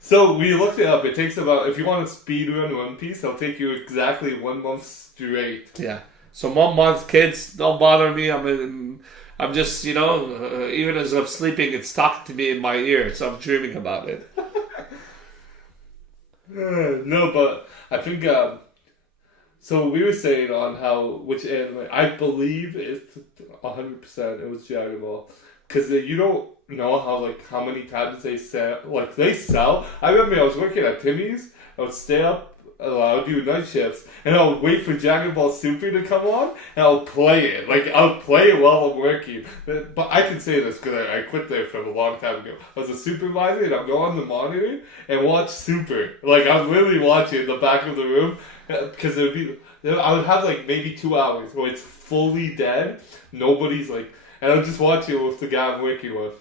So we looked it up. It takes about, if you want to speed run One Piece, it'll take you exactly 1 month straight. Yeah. So 1 month, kids, don't bother me. I'm just, you know, even as I'm sleeping, it's talking to me in my ear, so I'm dreaming about it. No, but I think. So we were saying on which anime I believe it's 100%. It was Dragon Ball, because you don't know how many times they sell. Like they sell. I remember I was working at Timmy's. I would stay up. I would do night shifts, and I would wait for Dragon Ball Super to come on, and I'll play it. Like I'll play it while I'm working. But I can say this because I quit there from a long time ago. I was a supervisor, and I'll go on the monitor and watch Super. Like I'm literally watching in the back of the room, because I would have like maybe 2 hours where it's fully dead. Nobody's like, and I'll just watch it with the guy I'm working with.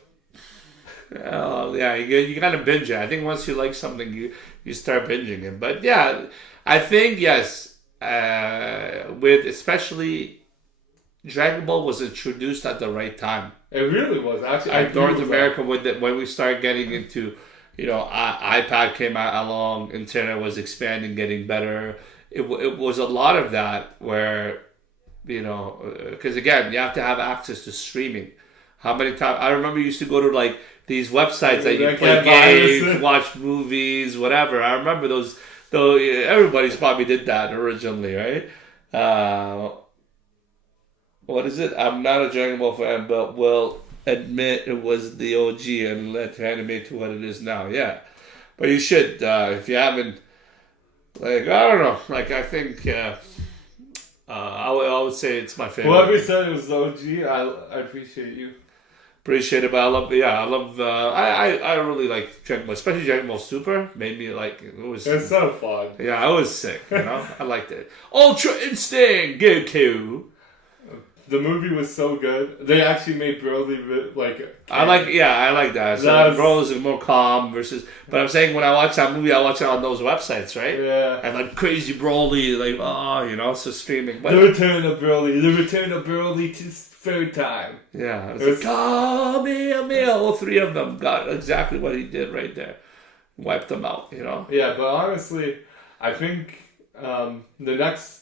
Oh, yeah, you gotta binge it. I think once you like something, you start binging it. But yeah, I think, yes, with especially Dragon Ball was introduced at the right time. It really was. Actually, North America, when we started getting into, you know, iPad came out along, internet was expanding, getting better. It was a lot of that where, you know, because again, you have to have access to streaming. How many times I remember you used to go to like these websites that you play games, watch movies, whatever. I remember those. Though everybody's probably did that originally, right? What is it? I'm not a Dragon Ball fan, but will admit it was the OG and led to anime to what it is now. Yeah, but you should if you haven't. Like I don't know. Like I think I would say it's my favorite. Whoever said it was OG, I appreciate you. Appreciate it, but I really like Dragon Ball, especially Dragon Ball Super. Made me like it was. It's so fun. Yeah, I was sick. You know, I liked it. Ultra Instinct Goku. The movie was so good. They actually made Broly like. I like that. So like, Broly is more calm versus. But I'm saying when I watch that movie, I watch it on those websites, right? Yeah. And like crazy Broly, like you know, so streaming. But, The Return of Broly to third time. yeah, it was like Kamehameha. All three of them got exactly what he did right there. Wiped them out, you know. Yeah, but honestly, I think the next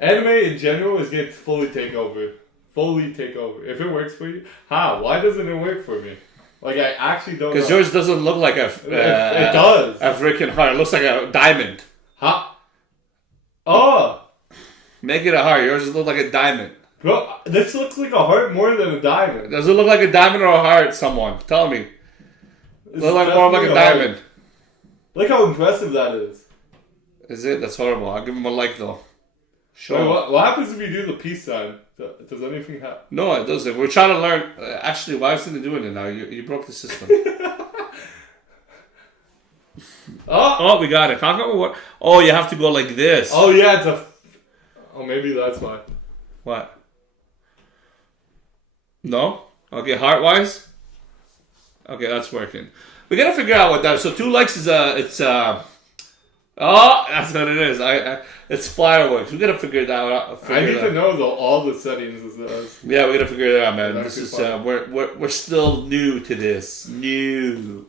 anime in general is going to fully take over. If it works for you, why doesn't it work for me? Like I actually don't. Because know. yours doesn't look like it does. a freaking heart. It looks like a diamond. Oh, Make it a heart. Yours looks like a diamond. bro, this looks like a heart more than a diamond. Does it look like a diamond or a heart? Someone tell me. It's Look like more like a definitely heart. diamond. Look how impressive that is. Is it? That's horrible. I'll give him a like though. Sure. Wait, what happens if you do the peace sign? Does anything happen? No, it doesn't. We're trying to learn. Actually, why isn't it doing it now? You broke the system. Oh, Oh, we got it. Conquer what? Oh, you have to go like this. oh yeah, it's a. Oh, maybe that's why. What? No? Okay, heart-wise? Okay, that's working. We gotta figure out what that is. So 2 likes is oh, that's what it is. It's fireworks. We gotta figure that out. I need to know all the settings as it. Yeah, we gotta figure it out, man. That'd This be is fun. we're still new to this. New.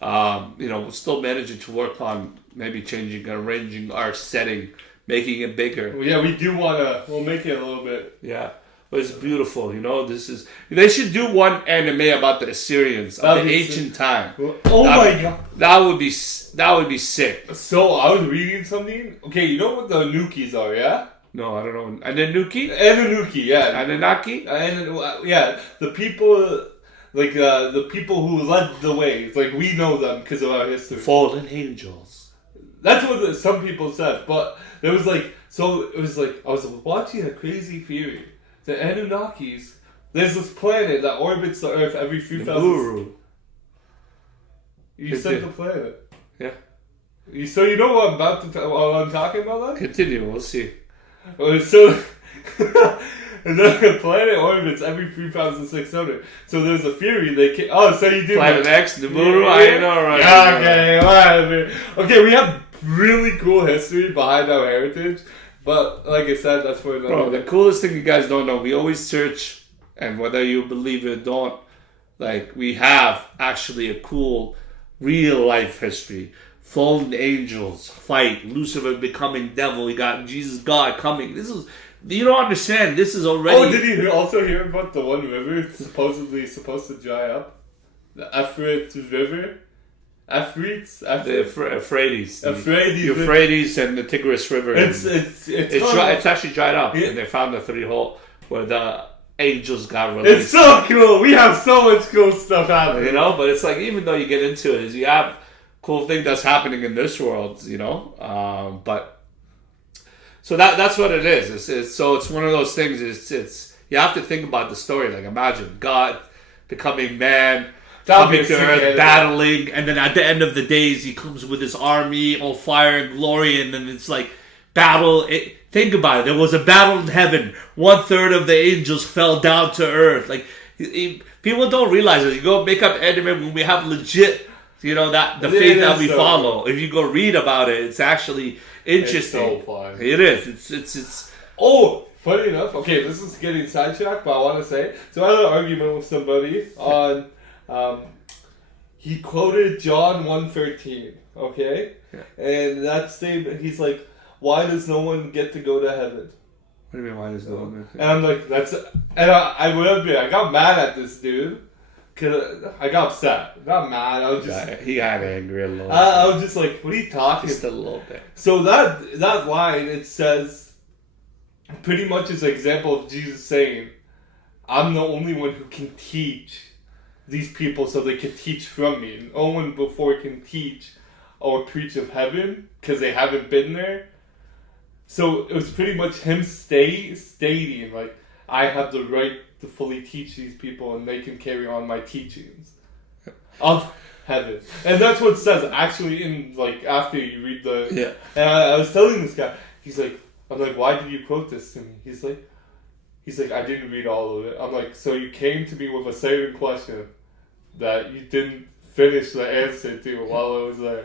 We're still managing to work on maybe changing, arranging our setting, making it bigger. Yeah, we do wanna. We'll make it a little bit. Yeah. But it's beautiful, This is. They should do one anime about the Assyrians of That'd the be ancient time. Oh That- my god. That would be sick. So I was reading something. Okay, you know what the Anukis are, yeah? No, I don't know. Anunnaki, Anunnaki, yeah. Anunnaki. And yeah, the people, like the people who led the way. It's like we know them because of our history. Fallen angels. That's what some people said. But there was like, so it was like I was watching a crazy theory. The Anunnakis. There's this planet that orbits the Earth every few The thousand. Guru. You said the planet. Yeah. So you know what I'm about to what I'm talking about? That? Continue. We'll see. So the planet orbits every 3,600. So there's a theory they can. Oh, so you do. Planet X, the Guru. Yeah. I know, right? Yeah, okay, whatever. Okay, we have really cool history behind our heritage, but like I said, that's for another. Bro, the coolest thing you guys don't know, we always search, and whether you believe it or don't, like, we have actually a cool real life history. Fallen angels fight, Lucifer becoming devil, you got Jesus God coming. This is, you don't understand, this is already. Oh, did you also hear about the one river it's supposedly supposed to dry up? The Euphrates River? Euphrates? The Euphrates. The Euphrates. Euphrates and the Tigris River. It's It's actually dried up, Yeah. and they found the 3 hole where the angels got released. It's so cool. We have so much cool stuff happening. But it's like, even though you get into it, is you have cool thing that's happening in this world, but so that's what it is. It's one of those things. It's you have to think about the story. Like, imagine God becoming man, coming to earth, battling, and then at the end of the days, he comes with his army, all fire and glory, and then it's like battle. Think about it. There was a battle in heaven. 1/3 of the angels fell down to earth. Like, people don't realize it. You go make up anime when we have legit. That the faith that we follow. If you go read about it, it's actually interesting. It's so fun. It is. It's. Oh, funny enough. Okay, this is getting sidetracked, but I want to say. So I had an argument with somebody on. He quoted John 1:13. Okay, and that statement. He's like, "Why does no one get to go to heaven?" What do you mean? Why is no one? And I'm like, "That's." And I would admit, I got mad at this dude. Cause I got upset. I got mad. I was just. He got angry a little. I was just like, "What are you talking?" Just a little bit. So that line, it says, pretty much is an example of Jesus saying, "I'm the only one who can teach these people, so they can teach from me. No one before can teach or preach of heaven because they haven't been there." So it was pretty much him stating like, "I have the right to fully teach these people, and they can carry on my teachings of heaven." And that's what it says actually in, like, after you read the. Yeah. And I was telling this guy, he's like, I'm like, "Why did you quote this to me?" He's like, "I didn't read all of it." I'm like, "So you came to me with a certain question that you didn't finish the answer to while I was there."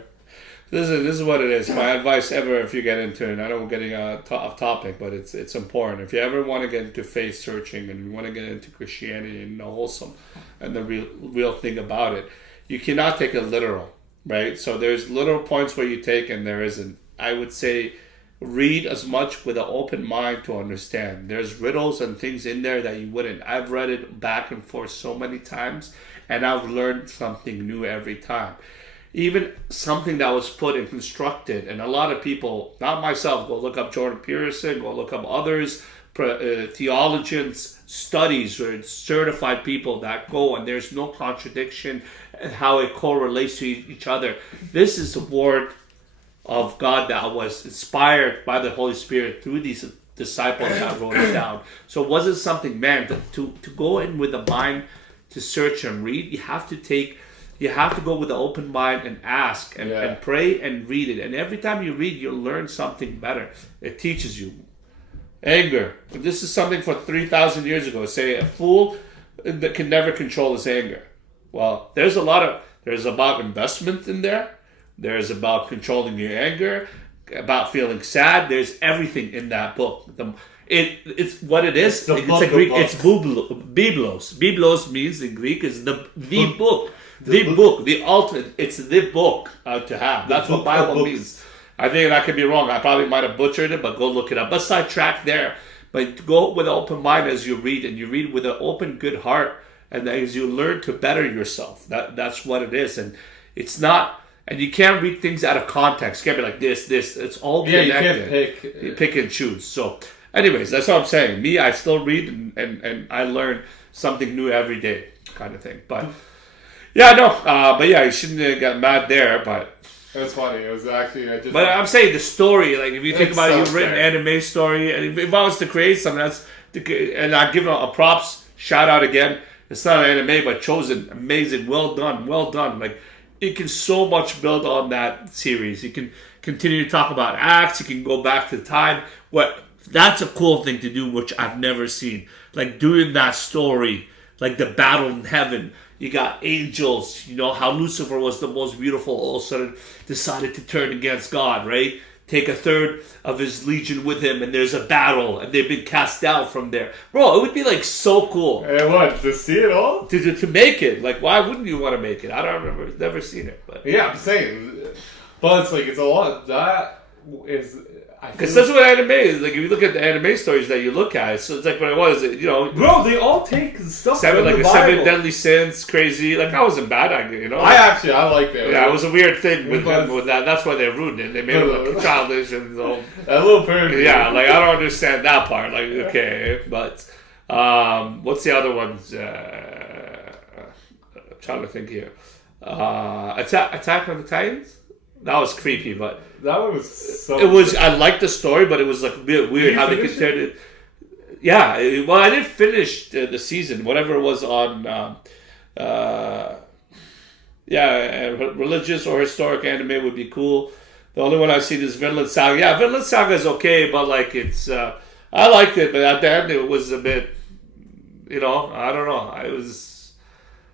This is what it is. My advice ever, if you get into it, I know we're getting off topic, but it's important. If you ever want to get into faith searching and you want to get into Christianity and the wholesome and the real thing about it, you cannot take it literal, right? So there's literal points where you take and there isn't. I would say read as much with an open mind to understand. There's riddles and things in there that you wouldn't. I've read it back and forth so many times, and I've learned something new every time. Even something that was put and constructed, and a lot of people, not myself, go look up Jordan Peterson, go look up others, theologians, studies, or certified people that go, and there's no contradiction and how it correlates to each other. This is the word of God that was inspired by the Holy Spirit through these disciples that wrote it down. So it wasn't something, man, to go in with a mind to search and read. You have to take you have to go with an open mind and ask and pray and read it. And every time you read, you'll learn something better. It teaches you. Anger. This is something for 3,000 years ago. Say a fool that can never control his anger. Well, there's about investment in there. There's about controlling your anger, about feeling sad. There's everything in that book. It's what it is. It's a Greek. It's biblos. Biblos means in Greek is the book. The book. The ultimate. It's the book to have. That's what Bible means. I think I could be wrong. I probably might have butchered it, but go look it up. But sidetrack there. But go with an open mind as you read, and you read with an open, good heart, and as you learn to better yourself. That's what it is, and it's not. And you can't read things out of context. You can't be like this. It's all connected. You can't pick and choose. So, anyways, that's what I'm saying. Me, I still read and I learn something new every day, kind of thing. But yeah, no. But yeah, you shouldn't have got mad there. But it was funny. It was actually. But I'm saying the story. Like if you think about it, so you've written an anime story, and if I was to create something, and I give a props shout out again. It's not an anime, but Chosen, amazing, well done. Like. You can so much build on that series. You can continue to talk about acts. You can go back to time. That's a cool thing to do, which I've never seen. Like doing that story, like the battle in heaven. You got angels. You know how Lucifer was the most beautiful. All of a sudden, decided to turn against God. Right? Take a third of his legion with him, and there's a battle, and they've been cast down from there. Bro, it would be like so cool. And what, to see it all? To make it. Like, why wouldn't you want to make it? I don't remember. Never seen it. But yeah, I'm saying. But it's like, it's a lot. That is. Because that's what anime is. Like, if you look at the anime stories that you look at, so it's like what it was. You know, bro, they all take stuff from the Bible. 7 deadly sins, crazy. Like, I wasn't bad at it, you know. I like that. Yeah, it was a weird thing with them with that. That's why they ruined it. They made it look childish and all. That little person. Yeah, like I don't understand that part. Like, okay, but what's the other ones? I'm trying to think here. Attack on the Titans. That was creepy, but that one was so. It was. I liked the story, but it was like a bit weird how they compared it. Yeah, well, I didn't finish the season. Whatever it was on, religious or historic anime would be cool. The only one I've seen is Vinland Saga. Yeah, Vinland Saga is okay, but like it's. I liked it, but at the end it was a bit. You know, I don't know. It was.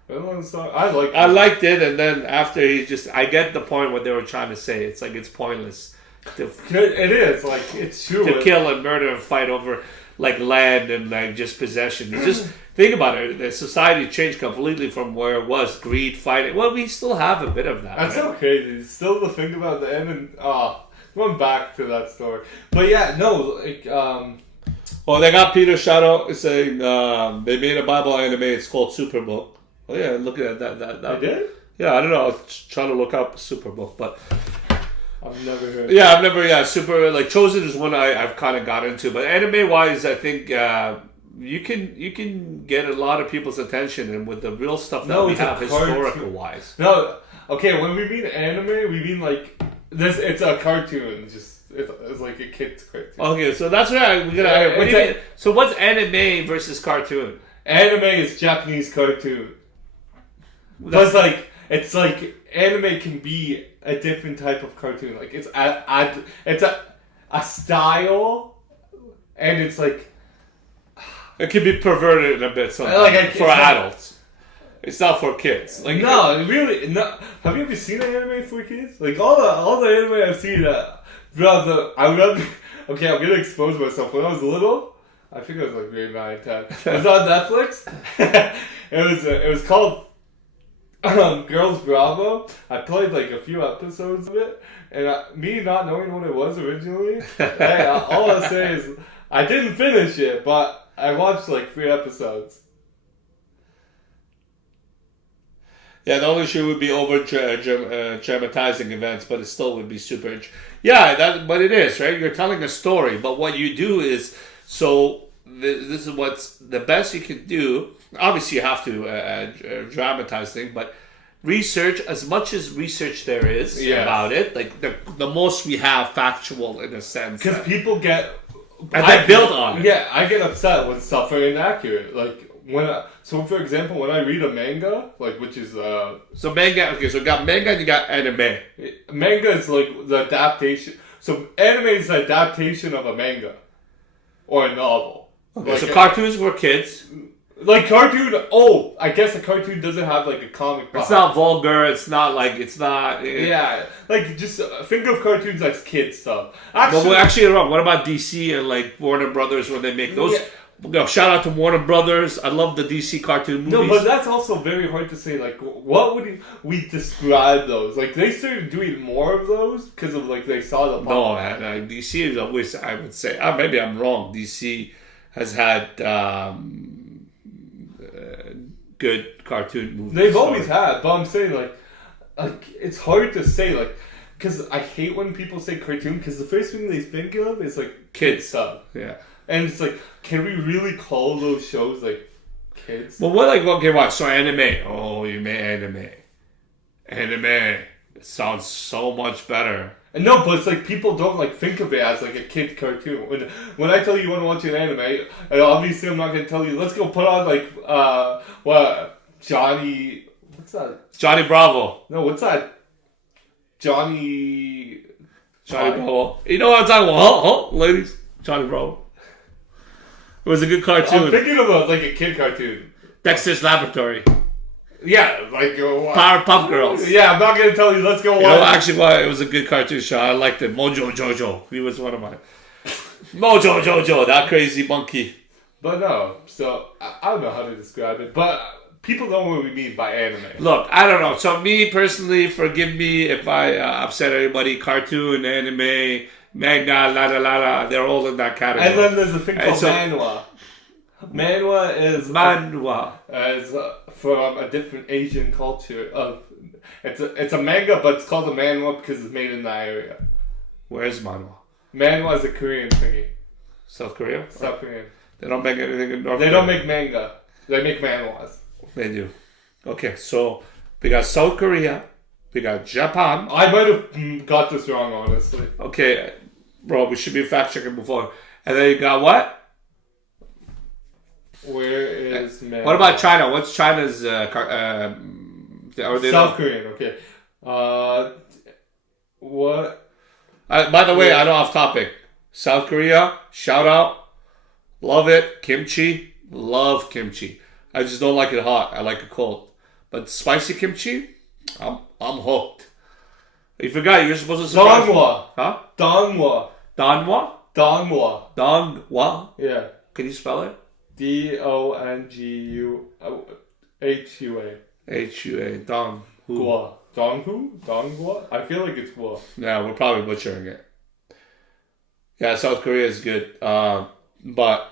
I liked it, and then after I get the point what they were trying to say. It's like it's pointless. It is like it's true to kill and murder and fight over like land and like just possession. Just think about it. The society changed completely from where it was. Greed, fighting. Well, we still have a bit of that. That's right? so crazy. Still to think about the end and going back to that story. But yeah, no, like well, they got Peter Shadow saying they made a Bible anime. It's called Superbook. Oh yeah, look at that. They did? Yeah, I don't know. I was trying to look up Superbook, but I've never heard. Yeah, Super like Chosen is one I've kind of got into, but anime wise, I think you can get a lot of people's attention, and with the real stuff that we have historical wise. No, okay. When we mean anime, we mean like this. It's a cartoon, just it's like a kid's cartoon. Okay, so that's right. We're gonna. What do you mean? So what's anime versus cartoon? Anime is Japanese cartoon. But it's like anime can be a different type of cartoon. Like it's a style, and it's like it can be perverted a bit sometimes for adults. It's not for kids. Like no, really. No. Have you ever seen an anime for kids? Like all the anime I've seen. Okay, I'm gonna expose myself. When I was little, I think I was like grade 9, 10. It was on Netflix. It was called Girls Bravo. I played like a few episodes of it, and me not knowing what it was originally, all I'll say is I didn't finish it, but I watched like 3 episodes. Yeah, the only issue would be over dramatizing events, but it still would be super. But it is, right? You're telling a story, but what you do is this is what's the best you can do. Obviously, you have to dramatize things, but research as much as research there is about it. Like the most we have factual in a sense, because people get and they build on it. Yeah, I get upset when stuff are inaccurate. Like so for example, when I read a manga, like which is So manga. Okay, so you got manga and you got anime. manga is like the adaptation. So anime is the adaptation of a manga or a novel. Okay, Like so cartoons for kids. like cartoon. Oh, I guess a cartoon doesn't have like a comic. It's book. not vulgar. It's not like it's not. Yeah, like just think of cartoons as kids stuff. But Actually, we're actually wrong. What about DC and like Warner Brothers when they make those? Yeah. No, shout out to Warner Brothers. I love the DC cartoon movies. no, but that's also very hard to say. Like, what would we describe those? Like, they started doing more of those because of like they saw the No, man. DC is always, I would say, maybe I'm wrong. DC has had good cartoon movies. They've always had, but I'm saying like it's hard to say like because I hate when people say cartoon because the first thing they think of is like kids stuff, Yeah. and it's like, can we really call those shows like kids? Well, what like, okay, watch. So anime. Oh, you mean anime. Anime. It sounds so much better. And no, but it's like people don't like think of it as like a kid cartoon. When I tell you want to watch an anime, and obviously I'm not gonna tell you let's go put on like Johnny. What's that? Johnny Bravo. No, what's that? Johnny. Bravo. You know what I'm talking about, huh, ladies? Johnny Bravo. It was a good I'm cartoon. thinking of like a kid cartoon. Dexter's Laboratory. Yeah, like Powerpuff Girls. Yeah, I'm not gonna tell you. Let's go watch. You know, actually, well, it was a good cartoon show. I liked it. Mojo Jojo. He was one of my... Mojo Jojo, that crazy monkey. But no, so I don't know how to describe it. But people know what we mean by anime. Look, I don't know. So me, personally, forgive me if I upset anybody. Cartoon, anime, manga, la la la la. They're all in that category. And then there's a thing And called so- manhwa. Manhwa is Manhwa. from a different Asian culture. It's a manga, but it's called a manhwa because it's made in that area. Where's manhwa? Manhwa is a Korean thingy. South Korea? South Korean. They don't make anything in North They Korea. don't make manga. They make manhwas. They do. Okay, so we got South Korea. We got Japan. I might have got this wrong, honestly. Okay, bro, we should be fact checking before. And then you got what? Where is manhwa? What about China? What's China's are they South Korean, okay. What? By the way, I know off topic. South Korea, shout out. Love it. Kimchi, love kimchi. I just don't like it hot. I like it cold. But spicy kimchi, I'm hooked. You forgot you're supposed to surprise. Dongwa. Huh? Dongwa. Donghua? Dongwa. Donghua? Yeah. Can you spell it? Donghua. H-U-A. Dong. Gua. Donghu? Dongwa? I feel like it's Gua. Yeah, we're probably butchering it. Yeah, South Korea is good. But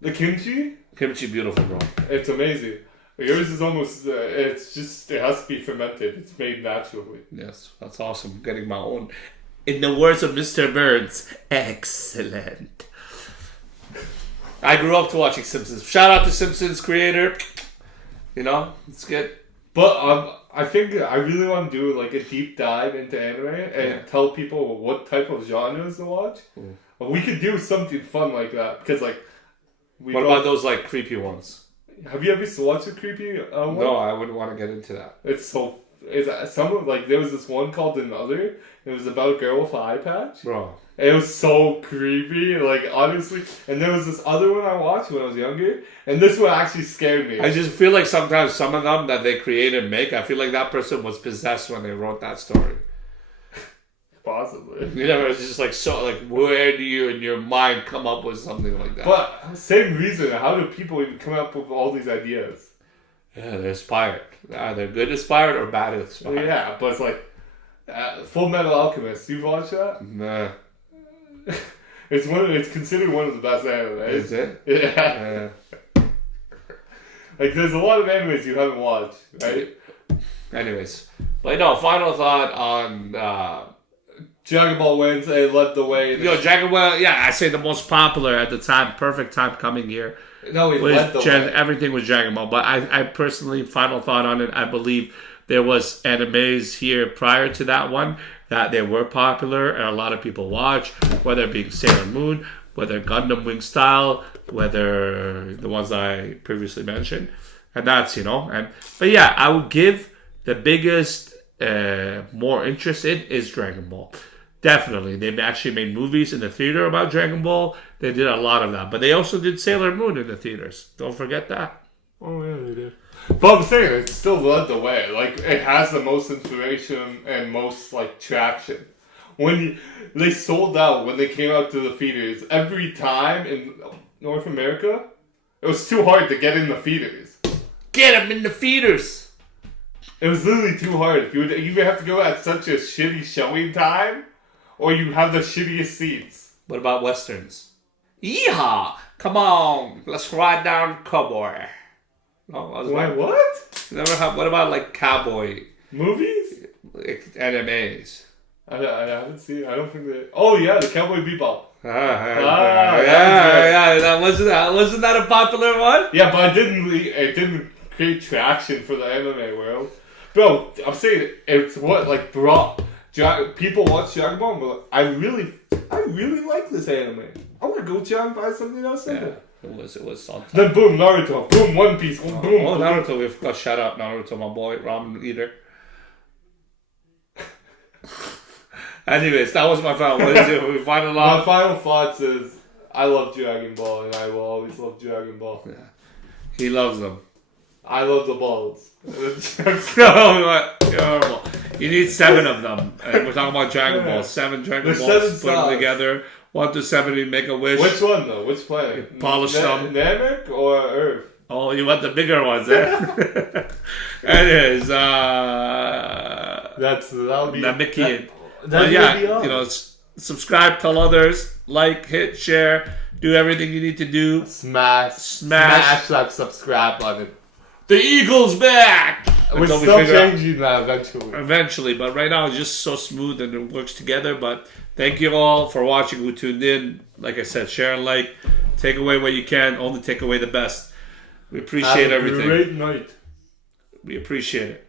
The kimchi? kimchi, beautiful, bro. It's amazing. Yours is almost, it has to be fermented. It's made naturally. Yes, that's awesome. Getting my own. In the words of Mr. Burns, excellent. I grew up to watching Simpsons. Shout out to Simpsons creator. You know, it's good. But I think I really want to do like a deep dive into anime and tell people what type of genres to watch. We could do something fun like that because like What about those like creepy ones? Have you ever watched a creepy one? No, I wouldn't want to get into that. It's so there was this one called Another. It was about a girl with an eye patch. Bro. It was so creepy, like honestly. And there was this other one I watched when I was younger, and this one actually scared me. I just feel like sometimes some of them that they create and make, I feel like that person was possessed when they wrote that story. Possibly. You know, it's just like so. Like, where do you in your mind come up with something like that? But same reason. How do people even come up with all these ideas? Yeah, they're inspired. Either good inspired or bad inspired. Yeah, but it's like Full Metal Alchemist. You've watched that? Nah. It's considered one of the best animes. Is it? Yeah. Like there's a lot of animes you haven't watched, right? Anyways, but no. Final thought on Dragon Ball wins. They led the way. Dragon Ball. Yeah, I say the most popular at the time. Perfect time coming here. No, he led the way. Everything was Dragon Ball. But I personally, final thought on it. I believe there was animes here prior to that one that they were popular and a lot of people watch, whether it be Sailor Moon, whether Gundam Wing style, whether the ones I previously mentioned, and that's but yeah, I would give the biggest more interest in is Dragon Ball. Definitely, they actually made movies in the theater about Dragon Ball. They did a lot of that, but they also did Sailor Moon in the theaters. Don't forget that. Oh yeah, they did. But I'm saying it still led the way. Like it has the most inspiration and most like traction. They sold out when they came out to the theaters every time in North America, it was too hard to get in the theaters. Get them in the theaters. It was literally too hard. You would either have to go at such a shitty showing time, or you have the shittiest seats. What about westerns? Yeehaw! Come on, let's ride down cowboy. No, What? What about like cowboy Movies? like, animes? I haven't seen. I don't think they. Oh yeah, the Cowboy Bebop. Yeah. Wasn't that a popular one? Yeah, but it didn't create traction for the anime world, bro. I'm saying it's what like brought people watch Dragon Ball. But I really like this anime. I want to go try and buy something else. Yeah, it was on top. Then boom, Naruto. Boom, One Piece. Boom. Oh, Naruto. We've got shout out Naruto, my boy, ramen eater. Anyways, that was my final. What is it? We final My off. final thoughts is I love Dragon Ball and I will always love Dragon Ball. Yeah. He loves them. I love the balls. Oh, horrible. You need 7 of them. And we're talking about Dragon Ball. 7 Dragon There's Balls. 7 Put them sides. together. 1 to 7, you make a wish. Which one though? Which planet? Polish them. Namek or Earth? Oh, you want the bigger ones, eh? Anyways, That'll be Namekian. That's Yeah, subscribe, tell others, like, hit, share, do everything you need to do. Smash that subscribe button. The Eagles back! We're Until we still figure out- changing that eventually. but right now it's just so smooth and it works together. But thank you all for watching, who tuned in. Like I said, share and like, take away what you can, only take away the best. We appreciate Have a everything. great night. We appreciate it.